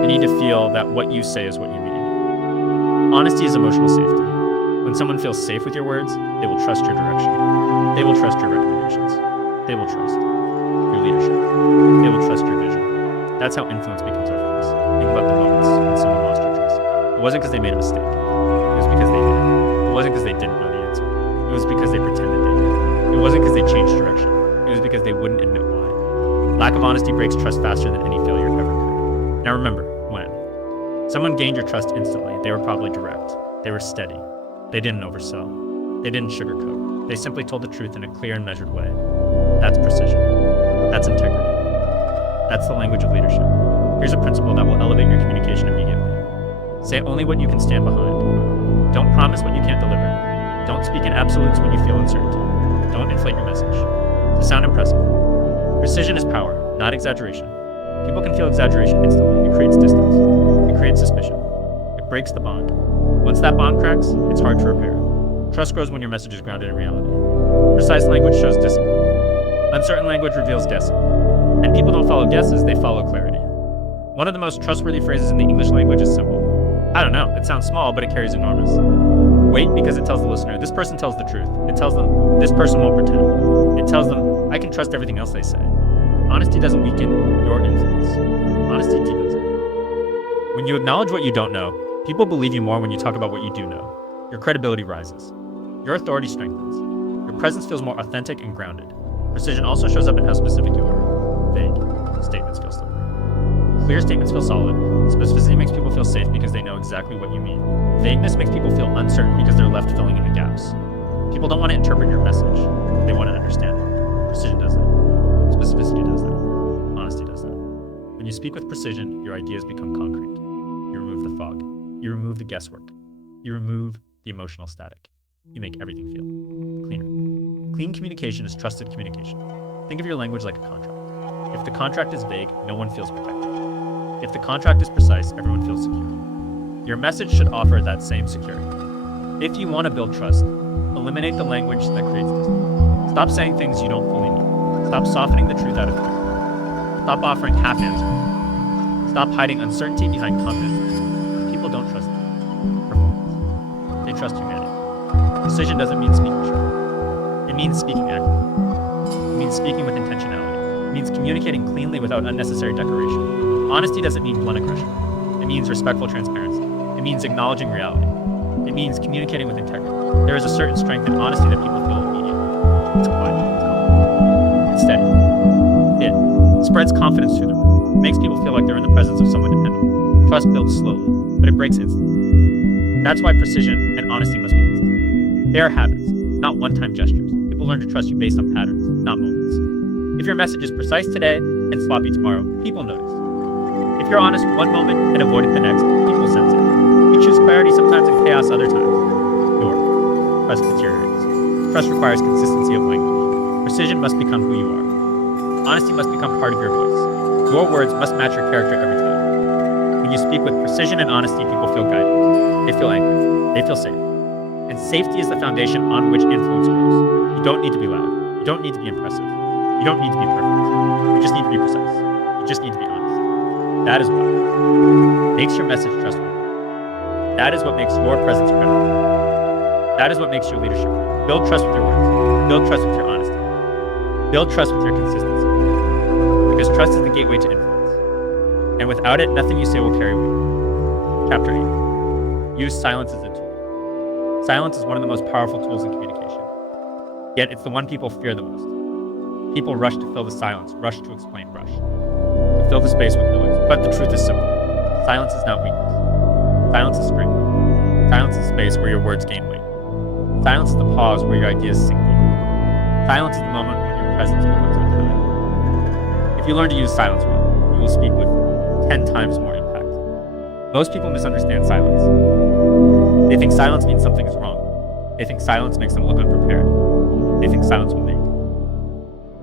They need to feel that what you say is what you mean. Honesty is emotional safety. When someone feels safe with your words, they will trust your direction. They will trust your recommendations. They will trust your leadership. They will trust your vision. That's how influence becomes effortless. Think about the moments when someone lost your trust. It wasn't because they made a mistake. It was because they did. It wasn't because they didn't know the answer. It was because they pretended they did. It wasn't because they changed direction. It was because they wouldn't admit why. Lack of honesty breaks trust faster than any failure ever could. Now remember, when someone gained your trust instantly, they were probably direct. They were steady. They didn't oversell. They didn't sugarcoat. They simply told the truth in a clear and measured way. That's precision. That's integrity. That's the language of leadership. Here's a principle that will elevate your communication immediately. Say only what you can stand behind. Don't promise what you can't deliver. Don't speak in absolutes when you feel uncertainty. Don't inflate your message. To sound impressive. Precision is power, not exaggeration. People can feel exaggeration instantly. It creates distance. It creates suspicion. It breaks the bond. Once that bond cracks, it's hard to repair. Trust grows when your message is grounded in reality. Precise language shows discipline. Uncertain language reveals guessing. And people don't follow guesses, they follow clarity. One of the most trustworthy phrases in the English language is simple. I don't know, it sounds small, but it carries enormous. Wait, because it tells the listener, this person tells the truth. It tells them, this person won't pretend. It tells them, I can trust everything else they say. Honesty doesn't weaken your influence. Honesty deepens it. When you acknowledge what you don't know, people believe you more when you talk about what you do know. Your credibility rises. Your authority strengthens. Your presence feels more authentic and grounded. Precision also shows up in how specific you are. Vague statements feel slippery. Clear statements feel solid. Specificity makes people feel safe because they know exactly what you mean. Vagueness makes people feel uncertain because they're left filling in the gaps. People don't want to interpret your message. They want to understand it. Precision does that. Specificity does that. Honesty does that. When you speak with precision, your ideas become concrete. You remove the fog. You remove the guesswork. You remove the emotional static. You make everything feel cleaner. Clean communication is trusted communication. Think of your language like a contract. If the contract is vague, no one feels protected. If the contract is precise, everyone feels secure. Your message should offer that same security. If you want to build trust, eliminate the language that creates distance. Stop saying things you don't fully mean. Stop softening the truth out of fear. Stop offering half answers. Stop hiding uncertainty behind confidence. People don't trust performance. They trust humanity. Precision doesn't mean speaking short. It means speaking accurately. It means speaking with intentionality. It means communicating cleanly without unnecessary decoration. Honesty doesn't mean blunt aggression. It means respectful transparency. It means acknowledging reality. It means communicating with integrity. There is a certain strength in honesty that people feel immediately. It's quiet. It's calm. It's steady. It spreads confidence through the room. It makes people feel like they're in the presence of someone dependable. Trust builds slowly, but it breaks instantly. That's why precision and honesty must be consistent. They are habits, not one-time gestures. People learn to trust you based on patterns, not moments. If your message is precise today and sloppy tomorrow, people notice. If you're honest one moment and avoidant the next, people sense it. You choose clarity sometimes and chaos other times. Your trust deteriorates. Trust requires consistency of language. Precision must become who you are. Honesty must become part of your voice. Your words must match your character every time. When you speak with precision and honesty, people feel guided. They feel anchored. They feel safe. And safety is the foundation on which influence grows. You don't need to be loud. You don't need to be impressive. You don't need to be perfect. You just need to be precise. You just need to be honest. That is what makes your message trustworthy. That is what makes your presence credible. That is what makes your leadership real. Build trust with your words. Build trust with your honesty. Build trust with your consistency. Because trust is the gateway to influence. And without it, nothing you say will carry weight. Chapter 8. Use silence as a tool. Silence is one of the most powerful tools in communication. Yet it's the one people fear the most. People rush to fill the silence, rush to explain, rush to fill the space with noise. But the truth is simple. Silence is not weakness. Silence is strength. Silence is space where your words gain weight. Silence is the pause where your ideas sink deeper. Silence is the moment when your presence becomes undeniable. If you learn to use silence well, you will speak with 10 times more impact. Most people misunderstand silence. They think silence means something is wrong. They think silence makes them look unprepared. They think silence will make.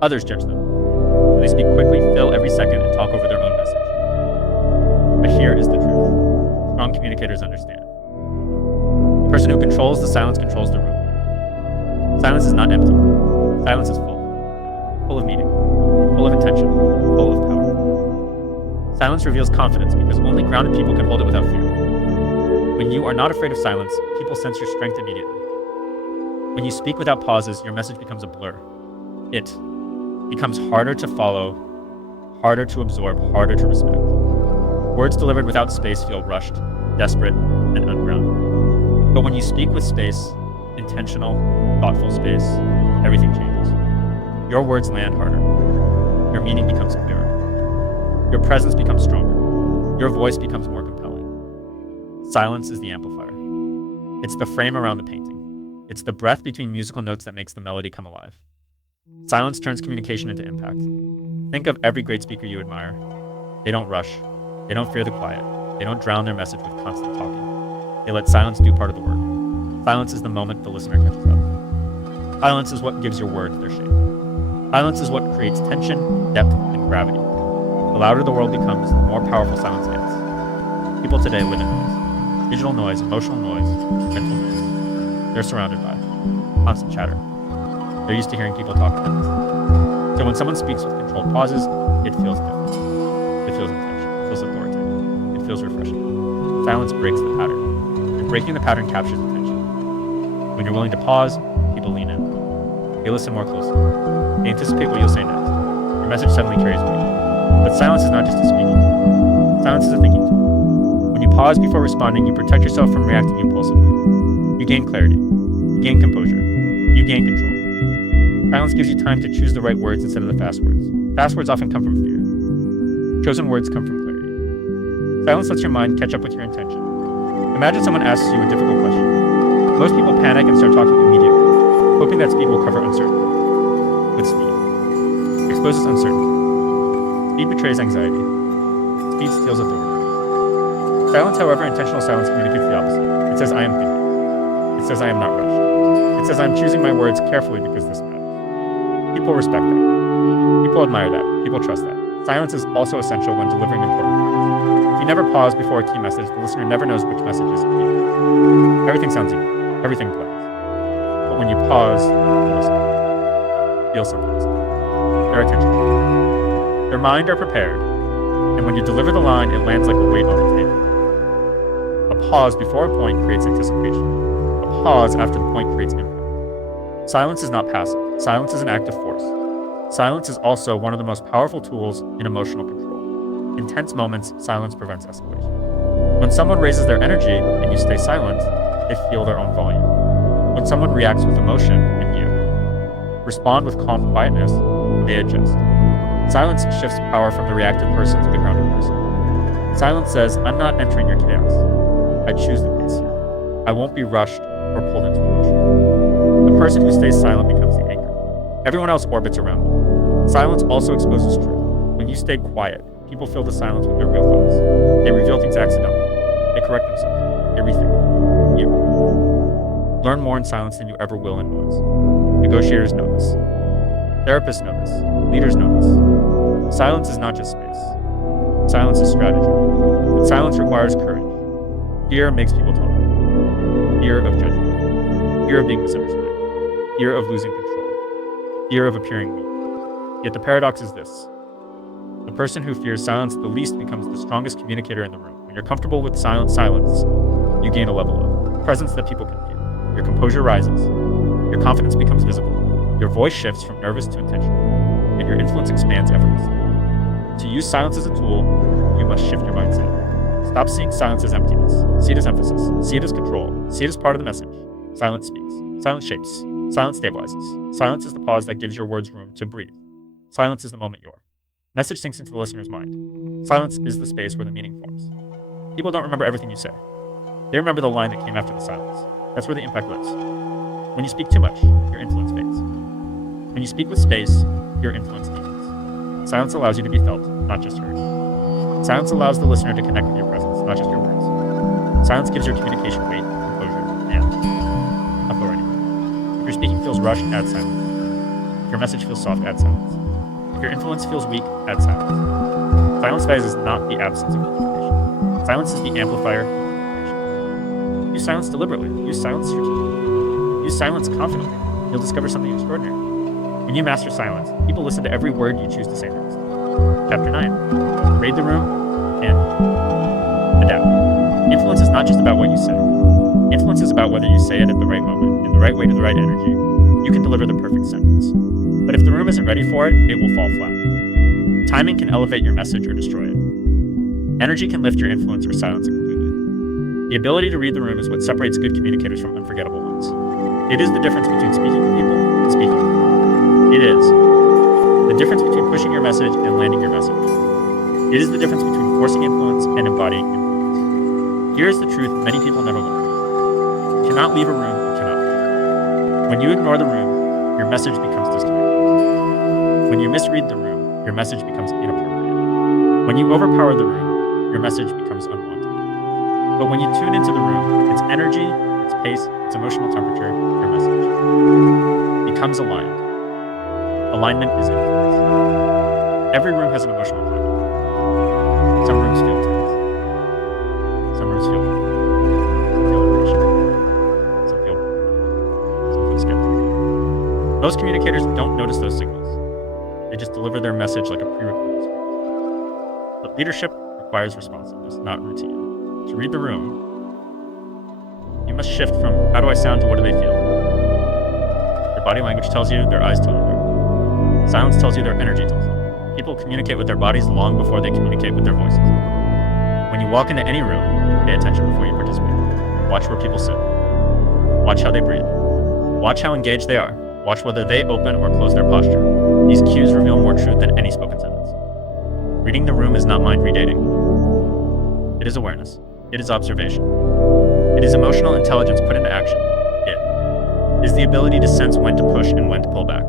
Others judge them. So they speak quickly, fill every second, and talk over their own message. But here is the truth. Strong communicators understand. The person who controls the silence controls the room. Silence is not empty. Silence is full of meaning, full of intention, full of power. Silence reveals confidence because only grounded people can hold it without fear. When you are not afraid of silence, people sense your strength immediately. When you speak without pauses, your message becomes a blur. It becomes harder to follow, harder to absorb, harder to respect. Words delivered without space feel rushed, desperate, and ungrounded. But when you speak with space, intentional, thoughtful space, everything changes. Your words land harder. Your meaning becomes clearer. Your presence becomes stronger. Your voice becomes more compelling. Silence is the amplifier. It's the frame around the painting. It's the breath between musical notes that makes the melody come alive. Silence turns communication into impact. Think of every great speaker you admire. They don't rush. They don't fear the quiet. They don't drown their message with constant talking. They let silence do part of the work. Silence is the moment the listener catches up. Silence is what gives your words their shape. Silence is what creates tension, depth, and gravity. The louder the world becomes, the more powerful silence gets. People today live in noise. Digital noise, emotional noise, mental noise. They're surrounded by constant chatter. They're used to hearing people talk fast. So when someone speaks with controlled pauses, it feels different. It feels intentional. It feels authoritative. It feels refreshing. Silence breaks the pattern. And breaking the pattern captures attention. When you're willing to pause, people lean in. They listen more closely. They anticipate what you'll say next. Your message suddenly carries weight. But silence is not just a speaking tool. Silence is a thinking tool. When you pause before responding, you protect yourself from reacting impulsively. You gain clarity. You gain composure. You gain control. Silence gives you time to choose the right words instead of the fast words. Fast words often come from fear. Chosen words come from clarity. Silence lets your mind catch up with your intention. Imagine someone asks you a difficult question. Most people panic and start talking immediately, hoping that speed will cover uncertainty. But speed exposes uncertainty. Speed betrays anxiety. Speed steals authority. Silence, however, intentional silence communicates the opposite. It says, I am thinking. It says, I am not rushed. It says, I am choosing my words carefully because this matters. People respect that. People admire that. People trust that. Silence is also essential when delivering important words. If you never pause before a key message, the listener never knows which message is key. Everything sounds equal. Everything blends. But when you pause, you listen. Feel something. Their attention. Their mind are prepared, and when you deliver the line, it lands like a weight on the table. A pause before a point creates anticipation. A pause after the point creates impact. Silence is not passive. Silence is an act of force. Silence is also one of the most powerful tools in emotional control. In tense moments, silence prevents escalation. When someone raises their energy and you stay silent, they feel their own volume. When someone reacts with emotion and you respond with calm quietness, they adjust. Silence shifts power from the reactive person to the grounded person. Silence says, I'm not entering your chaos. I choose the pace here. I won't be rushed or pulled into emotion. The person who stays silent becomes the anchor. Everyone else orbits around them. Silence also exposes truth. When you stay quiet, people fill the silence with their real thoughts. They reveal things accidentally. They correct themselves. They rethink. You. Learn more in silence than you ever will in noise. Negotiators know this. Therapists know this. Leaders know this. Silence is not just space. Silence is strategy. And silence requires courage. Fear makes people talk. Fear of judgment. Fear of being misunderstood. Fear of losing control. Fear of appearing weak. Yet the paradox is this. The person who fears silence the least becomes the strongest communicator in the room. When you're comfortable with silence, you gain a level of presence that people can feel. Your composure rises. Your confidence becomes visible. Your voice shifts from nervous to intentional. And your influence expands effortlessly. To use silence as a tool, you must shift your mindset. Stop seeing silence as emptiness. See it as emphasis. See it as control. See it as part of the message. Silence speaks. Silence shapes. Silence stabilizes. Silence is the pause that gives your words room to breathe. Silence is the moment your message sinks into the listener's mind. Silence is the space where the meaning forms. People don't remember everything you say. They remember the line that came after the silence. That's where the impact lives. When you speak too much, your influence fades. When you speak with space, your influence deepens. Silence allows you to be felt, not just heard. Silence allows the listener to connect with your presence, not just your words. Silence gives your communication weight, composure, and authority. If your speaking feels rushed, add silence. If your message feels soft, add silence. If your influence feels weak, add silence. Silence, guys, is not the absence of communication. Silence is the amplifier of communication. Use silence deliberately. Use silence strategically. Use silence confidently. You'll discover something extraordinary. When you master silence, people listen to every word you choose to say next. Chapter 9. Read the room and adapt. Influence is not just about what you say. Influence is about whether you say it at the right moment, in the right way, to the right energy. You can deliver the perfect sentence. But if the room isn't ready for it, it will fall flat. Timing can elevate your message or destroy it. Energy can lift your influence or silence it completely. The ability to read the room is what separates good communicators from unforgettable ones. It is the difference between speaking to people and speaking to them. It is the difference between pushing your message and landing your message. It is the difference between forcing influence and embodying influence. Here is the truth many people never learn. You cannot leave a room, you cannot. When you ignore the room, your message becomes disconnected. When you misread the room, your message becomes inappropriate. When you overpower the room, your message becomes unwanted. But when you tune into the room, its energy, its pace, its emotional temperature, your message becomes aligned. Alignment is influence. Every room has an emotional climate. Some rooms feel tense. Some rooms feel weak. Some feel impatient. Some feel bored. Some feel skeptical. Most communicators don't notice those signals. They just deliver their message like a pre-recorded script. But leadership requires responsiveness, not routine. To read the room, you must shift from how do I sound to what do they feel. Their body language tells you, their eyes tell you. Silence tells you, their energy tells you. People communicate with their bodies long before they communicate with their voices. When you walk into any room, pay attention before you participate. Watch where people sit. Watch how they breathe. Watch how engaged they are. Watch whether they open or close their posture. These cues reveal more truth than any spoken sentence. Reading the room is not mind redating. It is awareness. It is observation. It is emotional intelligence put into action. It is the ability to sense when to push and when to pull back.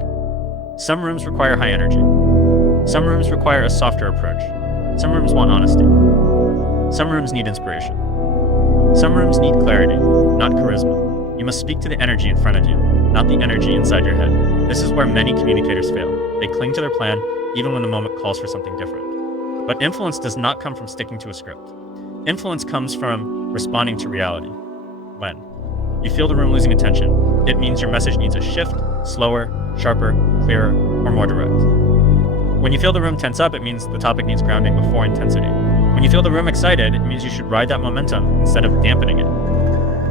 Some rooms require high energy. Some rooms require a softer approach. Some rooms want honesty. Some rooms need inspiration. Some rooms need clarity, not charisma. You must speak to the energy in front of you, not the energy inside your head. This is where many communicators fail. They cling to their plan even when the moment calls for something different. But influence does not come from sticking to a script. Influence comes from responding to reality. When you feel the room losing attention, it means your message needs a shift, slower, sharper, clearer, or more direct. When you feel the room tense up, it means the topic needs grounding before intensity. When you feel the room excited, it means you should ride that momentum instead of dampening it.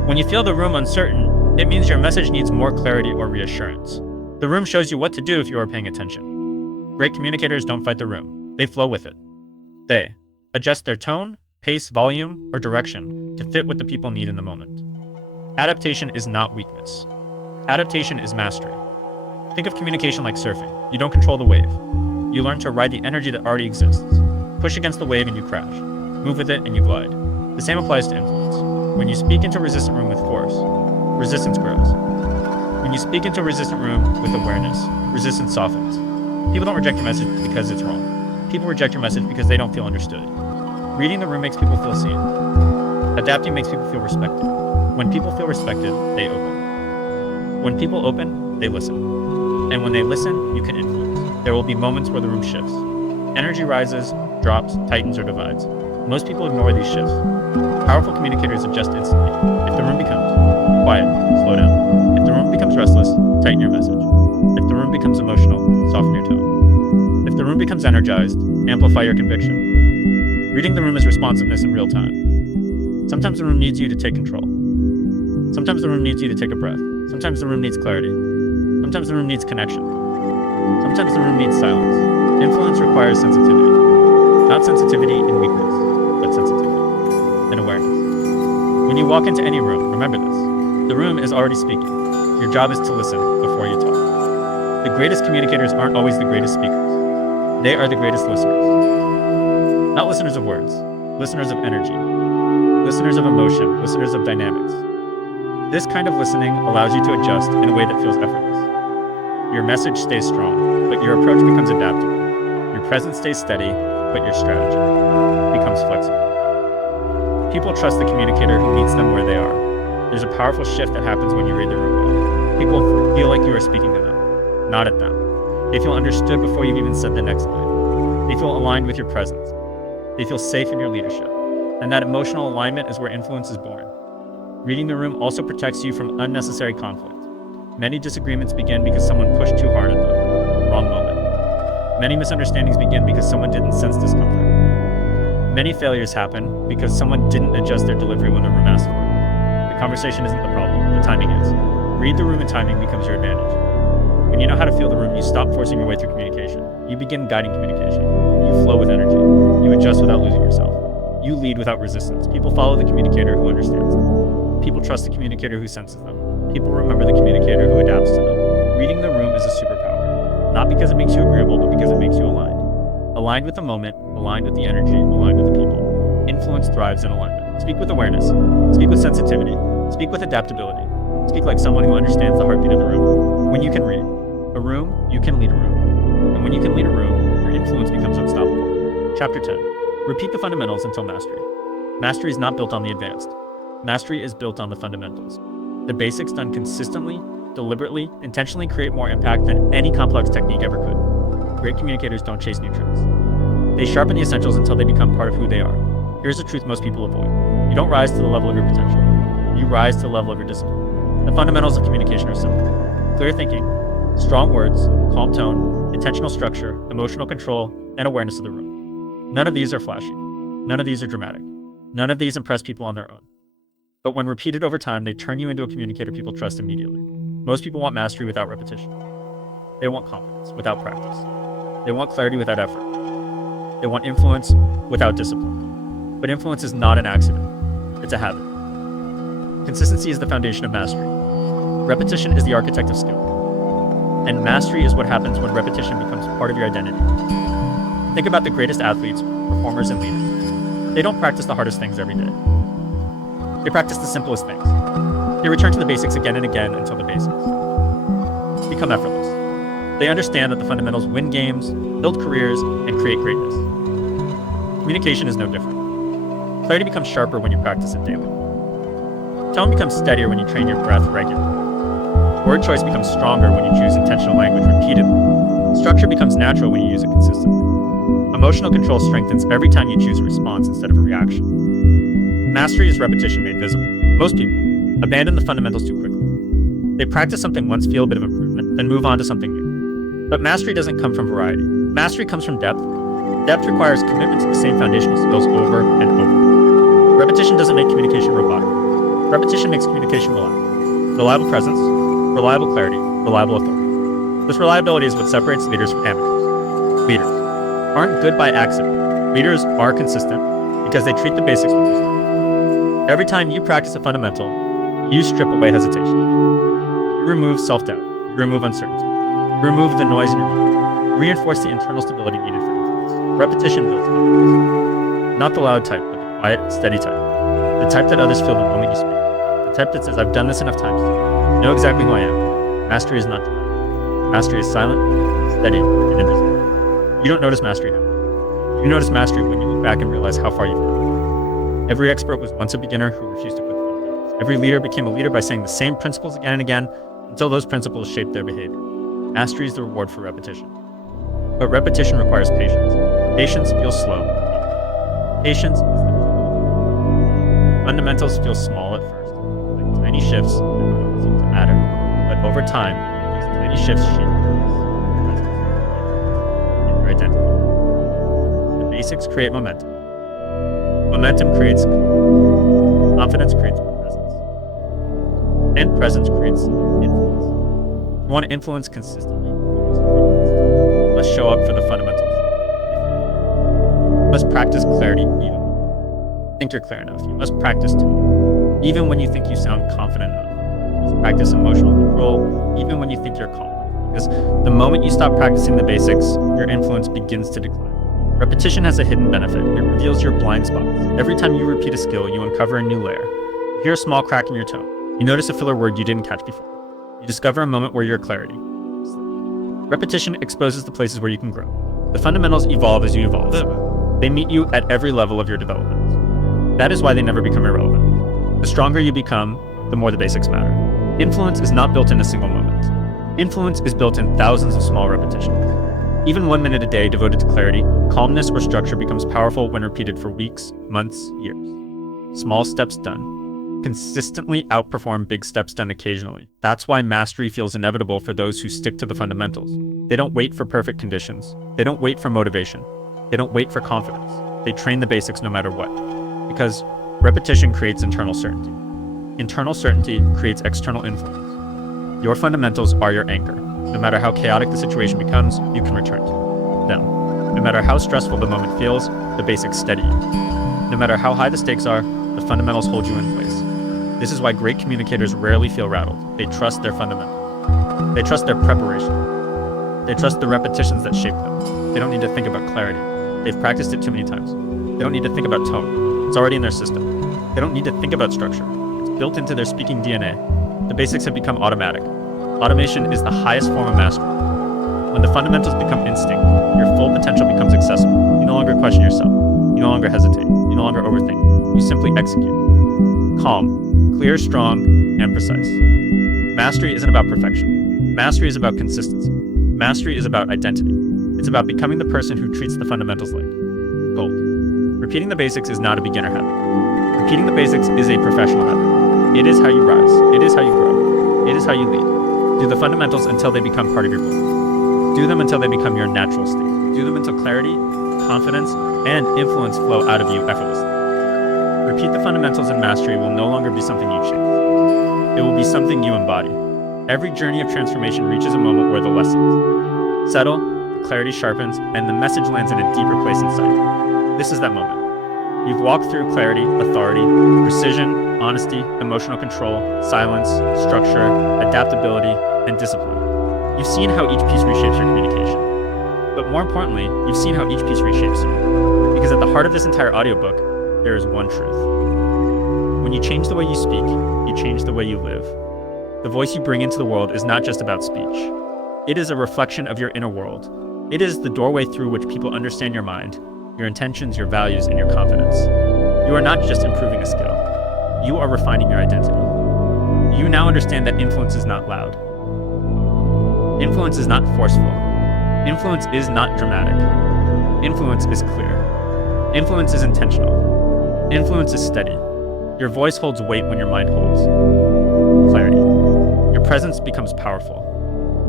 When you feel the room uncertain, it means your message needs more clarity or reassurance. The room shows you what to do if you are paying attention. Great communicators don't fight the room. They flow with it. They adjust their tone, pace, volume, or direction to fit what the people need in the moment. Adaptation is not weakness. Adaptation is mastery. Think of communication like surfing. You don't control the wave. You learn to ride the energy that already exists. Push against the wave and you crash. Move with it and you glide. The same applies to influence. When you speak into a resistant room with force, resistance grows. When you speak into a resistant room with awareness, resistance softens. People don't reject your message because it's wrong. People reject your message because they don't feel understood. Reading the room makes people feel seen. Adapting makes people feel respected. When people feel respected, they open. When people open, they listen. And when they listen, you can influence. There will be moments where the room shifts. Energy rises, drops, tightens, or divides. Most people ignore these shifts. Powerful communicators adjust instantly. If the room becomes quiet, slow down. If the room becomes restless, tighten your message. If the room becomes emotional, soften your tone. If the room becomes energized, amplify your conviction. Reading the room is responsiveness in real time. Sometimes the room needs you to take control. Sometimes the room needs you to take a breath. Sometimes the room needs clarity. Sometimes the room needs connection. Sometimes the room needs silence. Influence requires sensitivity. Not sensitivity in weakness, but sensitivity and awareness. When you walk into any room, remember this. The room is already speaking. Your job is to listen before you talk. The greatest communicators aren't always the greatest speakers. They are the greatest listeners. Not listeners of words, listeners of energy, listeners of emotion, listeners of dynamics. This kind of listening allows you to adjust in a way that feels effortless. Your message stays strong, but your approach becomes adaptable. Your presence stays steady, but your strategy becomes flexible. People trust the communicator who meets them where they are. There's a powerful shift that happens when you read the room well. People feel like you are speaking to them, not at them. They feel understood before you've even said the next line. They feel aligned with your presence. They feel safe in your leadership. And that emotional alignment is where influence is born. Reading the room also protects you from unnecessary conflict. Many disagreements begin because someone pushed too hard at the wrong moment. Many misunderstandings begin because someone didn't sense discomfort. Many failures happen because someone didn't adjust their delivery when the room asked for it. The conversation isn't the problem, the timing is. Read the room and timing becomes your advantage. When you know how to feel the room, you stop forcing your way through communication. You begin guiding communication. You flow with energy. You adjust without losing yourself. You lead without resistance. People follow the communicator who understands them. People trust the communicator who senses them. People remember the communicator who adapts to them. Reading the room is a superpower. Not because it makes you agreeable, but because it makes you aligned. Aligned with the moment, aligned with the energy, aligned with the people. Influence thrives in alignment. Speak with awareness. Speak with sensitivity. Speak with adaptability. Speak like someone who understands the heartbeat of the room. When you can read a room, you can lead a room. And when you can lead a room, your influence becomes unstoppable. Chapter 10. Repeat the fundamentals until mastery. Mastery is not built on the advanced. Mastery is built on the fundamentals. The basics done consistently, deliberately, intentionally create more impact than any complex technique ever could. Great communicators don't chase new tricks. They sharpen the essentials until they become part of who they are. Here's the truth most people avoid. You don't rise to the level of your potential. You rise to the level of your discipline. The fundamentals of communication are simple. Clear thinking, strong words, calm tone, intentional structure, emotional control, and awareness of the room. None of these are flashy. None of these are dramatic. None of these impress people on their own. But when repeated over time, they turn you into a communicator people trust immediately. Most people want mastery without repetition. They want confidence without practice. They want clarity without effort. They want influence without discipline. But influence is not an accident. It's a habit. Consistency is the foundation of mastery. Repetition is the architect of skill. And mastery is what happens when repetition becomes part of your identity. Think about the greatest athletes, performers, and leaders. They don't practice the hardest things every day. They practice the simplest things. They return to the basics again and again until the basics become effortless. They understand that the fundamentals win games, build careers, and create greatness. Communication is no different. Clarity becomes sharper when you practice it daily. Tone becomes steadier when you train your breath regularly. Word choice becomes stronger when you choose intentional language repeatedly. Structure becomes natural when you use it consistently. Emotional control strengthens every time you choose a response instead of a reaction. Mastery is repetition made visible. Most people abandon the fundamentals too quickly. They practice something once, feel a bit of improvement, then move on to something new. But mastery doesn't come from variety. Mastery comes from depth. Depth requires commitment to the same foundational skills over and over. Repetition doesn't make communication robotic. Repetition makes communication reliable. Reliable presence, reliable clarity, reliable authority. This reliability is what separates leaders from amateurs. Leaders aren't good by accident. Leaders are consistent because they treat the basics with wisdom. Every time you practice a fundamental, you strip away hesitation. You remove self-doubt. You remove uncertainty. You remove the noise in your mind. Reinforce the internal stability needed for influence. Repetition builds confidence. Not the loud type, but the quiet, steady type. The type that others feel the moment you speak. The type that says, I've done this enough times. I know exactly who I am. Mastery is not dramatic. Mastery is silent, steady, and invisible. You don't notice mastery happen. You notice mastery when you look back and realize how far you've come. Every expert was once a beginner who refused to quit the fundamentals. Every leader became a leader by saying the same principles again and again until those principles shaped their behavior. Mastery is the reward for repetition. But repetition requires patience. Patience feels slow. Patience is the fundamentals feel small at first, like tiny shifts that don't seem to matter. But over time, these tiny shifts shape your presence, and your identity. The basics create momentum. Momentum creates confidence. Confidence creates presence. And presence creates influence. If you want to influence consistently, you must show up for the fundamentals. You must practice clarity even when you think you're clear enough. You must practice tone, even when you think you sound confident enough. You must practice emotional control, even when you think you're calm enough. Because the moment you stop practicing the basics, your influence begins to decline. Repetition has a hidden benefit. It reveals your blind spots. Every time you repeat a skill, you uncover a new layer. You hear a small crack in your tone. You notice a filler word you didn't catch before. You discover a moment where your clarity. Repetition exposes the places where you can grow. The fundamentals evolve as you evolve. They meet you at every level of your development. That is why they never become irrelevant. The stronger you become, the more the basics matter. Influence is not built in a single moment. Influence is built in thousands of small repetitions. Even 1 minute a day devoted to clarity, calmness, or structure becomes powerful when repeated for weeks, months, years. Small steps done consistently outperform big steps done occasionally. That's why mastery feels inevitable for those who stick to the fundamentals. They don't wait for perfect conditions. They don't wait for motivation. They don't wait for confidence. They train the basics no matter what. Because repetition creates internal certainty. Internal certainty creates external influence. Your fundamentals are your anchor. No matter how chaotic the situation becomes, you can return to them. No matter how stressful the moment feels, the basics steady you. No matter how high the stakes are, the fundamentals hold you in place. This is why great communicators rarely feel rattled. They trust their fundamentals. They trust their preparation. They trust the repetitions that shape them. They don't need to think about clarity. They've practiced it too many times. They don't need to think about tone. It's already in their system. They don't need to think about structure. It's built into their speaking DNA. The basics have become automatic. Automation is the highest form of mastery. When the fundamentals become instinct, your full potential becomes accessible. You no longer question yourself. You no longer hesitate. You no longer overthink. You simply execute. Calm, clear, strong, and precise. Mastery isn't about perfection. Mastery is about consistency. Mastery is about identity. It's about becoming the person who treats the fundamentals like gold. Repeating the basics is not a beginner habit. Repeating the basics is a professional habit. It is how you rise. It is how you grow. It is how you lead. Do the fundamentals until they become part of your book. Do them until they become your natural state. Do them until clarity, confidence, and influence flow out of you effortlessly. Repeat the fundamentals, and mastery will no longer be something you chase. It will be something you embody. Every journey of transformation reaches a moment where the lessons settle, the clarity sharpens, and the message lands in a deeper place inside. This is that moment. You've walked through clarity, authority, precision, honesty, emotional control, silence, structure, adaptability, and discipline. You've seen how each piece reshapes your communication. But more importantly, you've seen how each piece reshapes you. Because at the heart of this entire audiobook, there is one truth. When you change the way you speak, you change the way you live. The voice you bring into the world is not just about speech. It is a reflection of your inner world. It is the doorway through which people understand your mind, your intentions, your values, and your confidence. You are not just improving a skill. You are refining your identity. You now understand that influence is not loud. Influence is not forceful. Influence is not dramatic. Influence is clear. Influence is intentional. Influence is steady. Your voice holds weight when your mind holds clarity. Your presence becomes powerful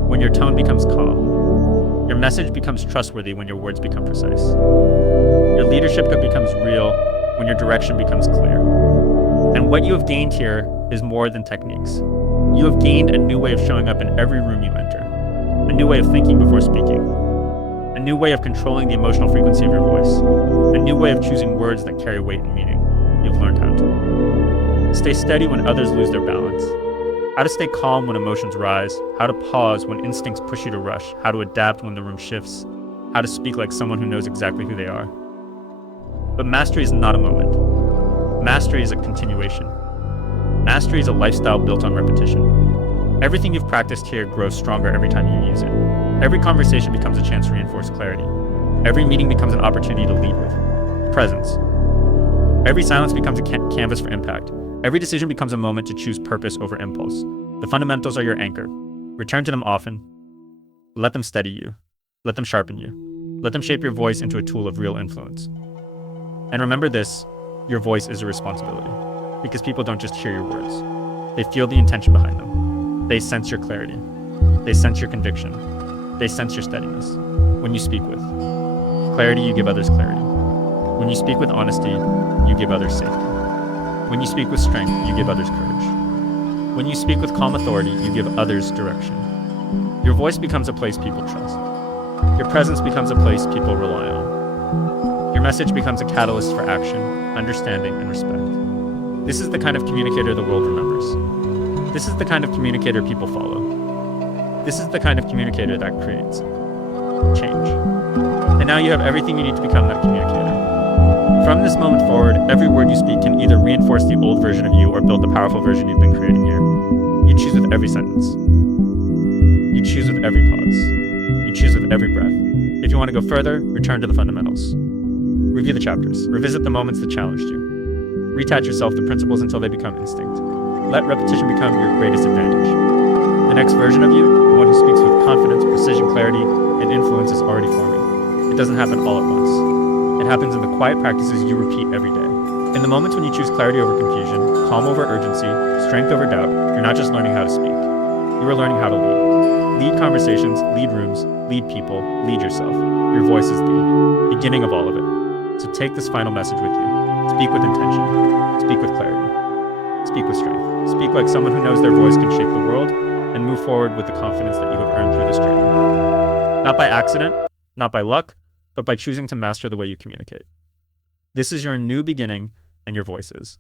when your tone becomes calm. Your message becomes trustworthy when your words become precise. Your leadership becomes real when your direction becomes clear. And what you have gained here is more than techniques. You have gained a new way of showing up in every room you enter, a new way of thinking before speaking, a new way of controlling the emotional frequency of your voice, a new way of choosing words that carry weight and meaning. You've learned how to. Stay steady when others lose their balance. How to stay calm when emotions rise, how to pause when instincts push you to rush, how to adapt when the room shifts, how to speak like someone who knows exactly who they are. But mastery is not a moment. Mastery is a continuation. Mastery is a lifestyle built on repetition. Everything you've practiced here grows stronger every time you use it. Every conversation becomes a chance to reinforce clarity. Every meeting becomes an opportunity to lead with presence. Every silence becomes a canvas for impact. Every decision becomes a moment to choose purpose over impulse. The fundamentals are your anchor. Return to them often. Let them steady you. Let them sharpen you. Let them shape your voice into a tool of real influence. And remember this, your voice is a responsibility. Because people don't just hear your words. They feel the intention behind them. They sense your clarity. They sense your conviction. They sense your steadiness. When you speak with clarity, you give others clarity. When you speak with honesty, you give others safety. When you speak with strength, you give others courage. When you speak with calm authority, you give others direction. Your voice becomes a place people trust. Your presence becomes a place people rely on. Your message becomes a catalyst for action, understanding, and respect. This is the kind of communicator the world remembers. This is the kind of communicator people follow. This is the kind of communicator that creates change. And now you have everything you need to become that communicator. From this moment forward, every word you speak can either reinforce the old version of you or build the powerful version you've been creating here. You choose with every sentence. You choose with every pause. You choose with every breath. If you want to go further, return to the fundamentals. Review the chapters. Revisit the moments that challenged you. Reattach yourself to principles until they become instinct. Let repetition become your greatest advantage. The next version of you, the one who speaks with confidence, precision, clarity, and influence, is already forming. It doesn't happen all at once. It happens in the quiet practices you repeat every day. In the moments when you choose clarity over confusion, calm over urgency, strength over doubt, you're not just learning how to speak. You are learning how to lead. Lead conversations, lead rooms, lead people, lead yourself. Your voice is the beginning of all of it. So take this final message with you. Speak with intention. Speak with clarity. Speak with strength. Speak like someone who knows their voice can shape the world, and move forward with the confidence that you have earned through this journey. Not by accident, not by luck, but by choosing to master the way you communicate. This is your new beginning, and your voice is.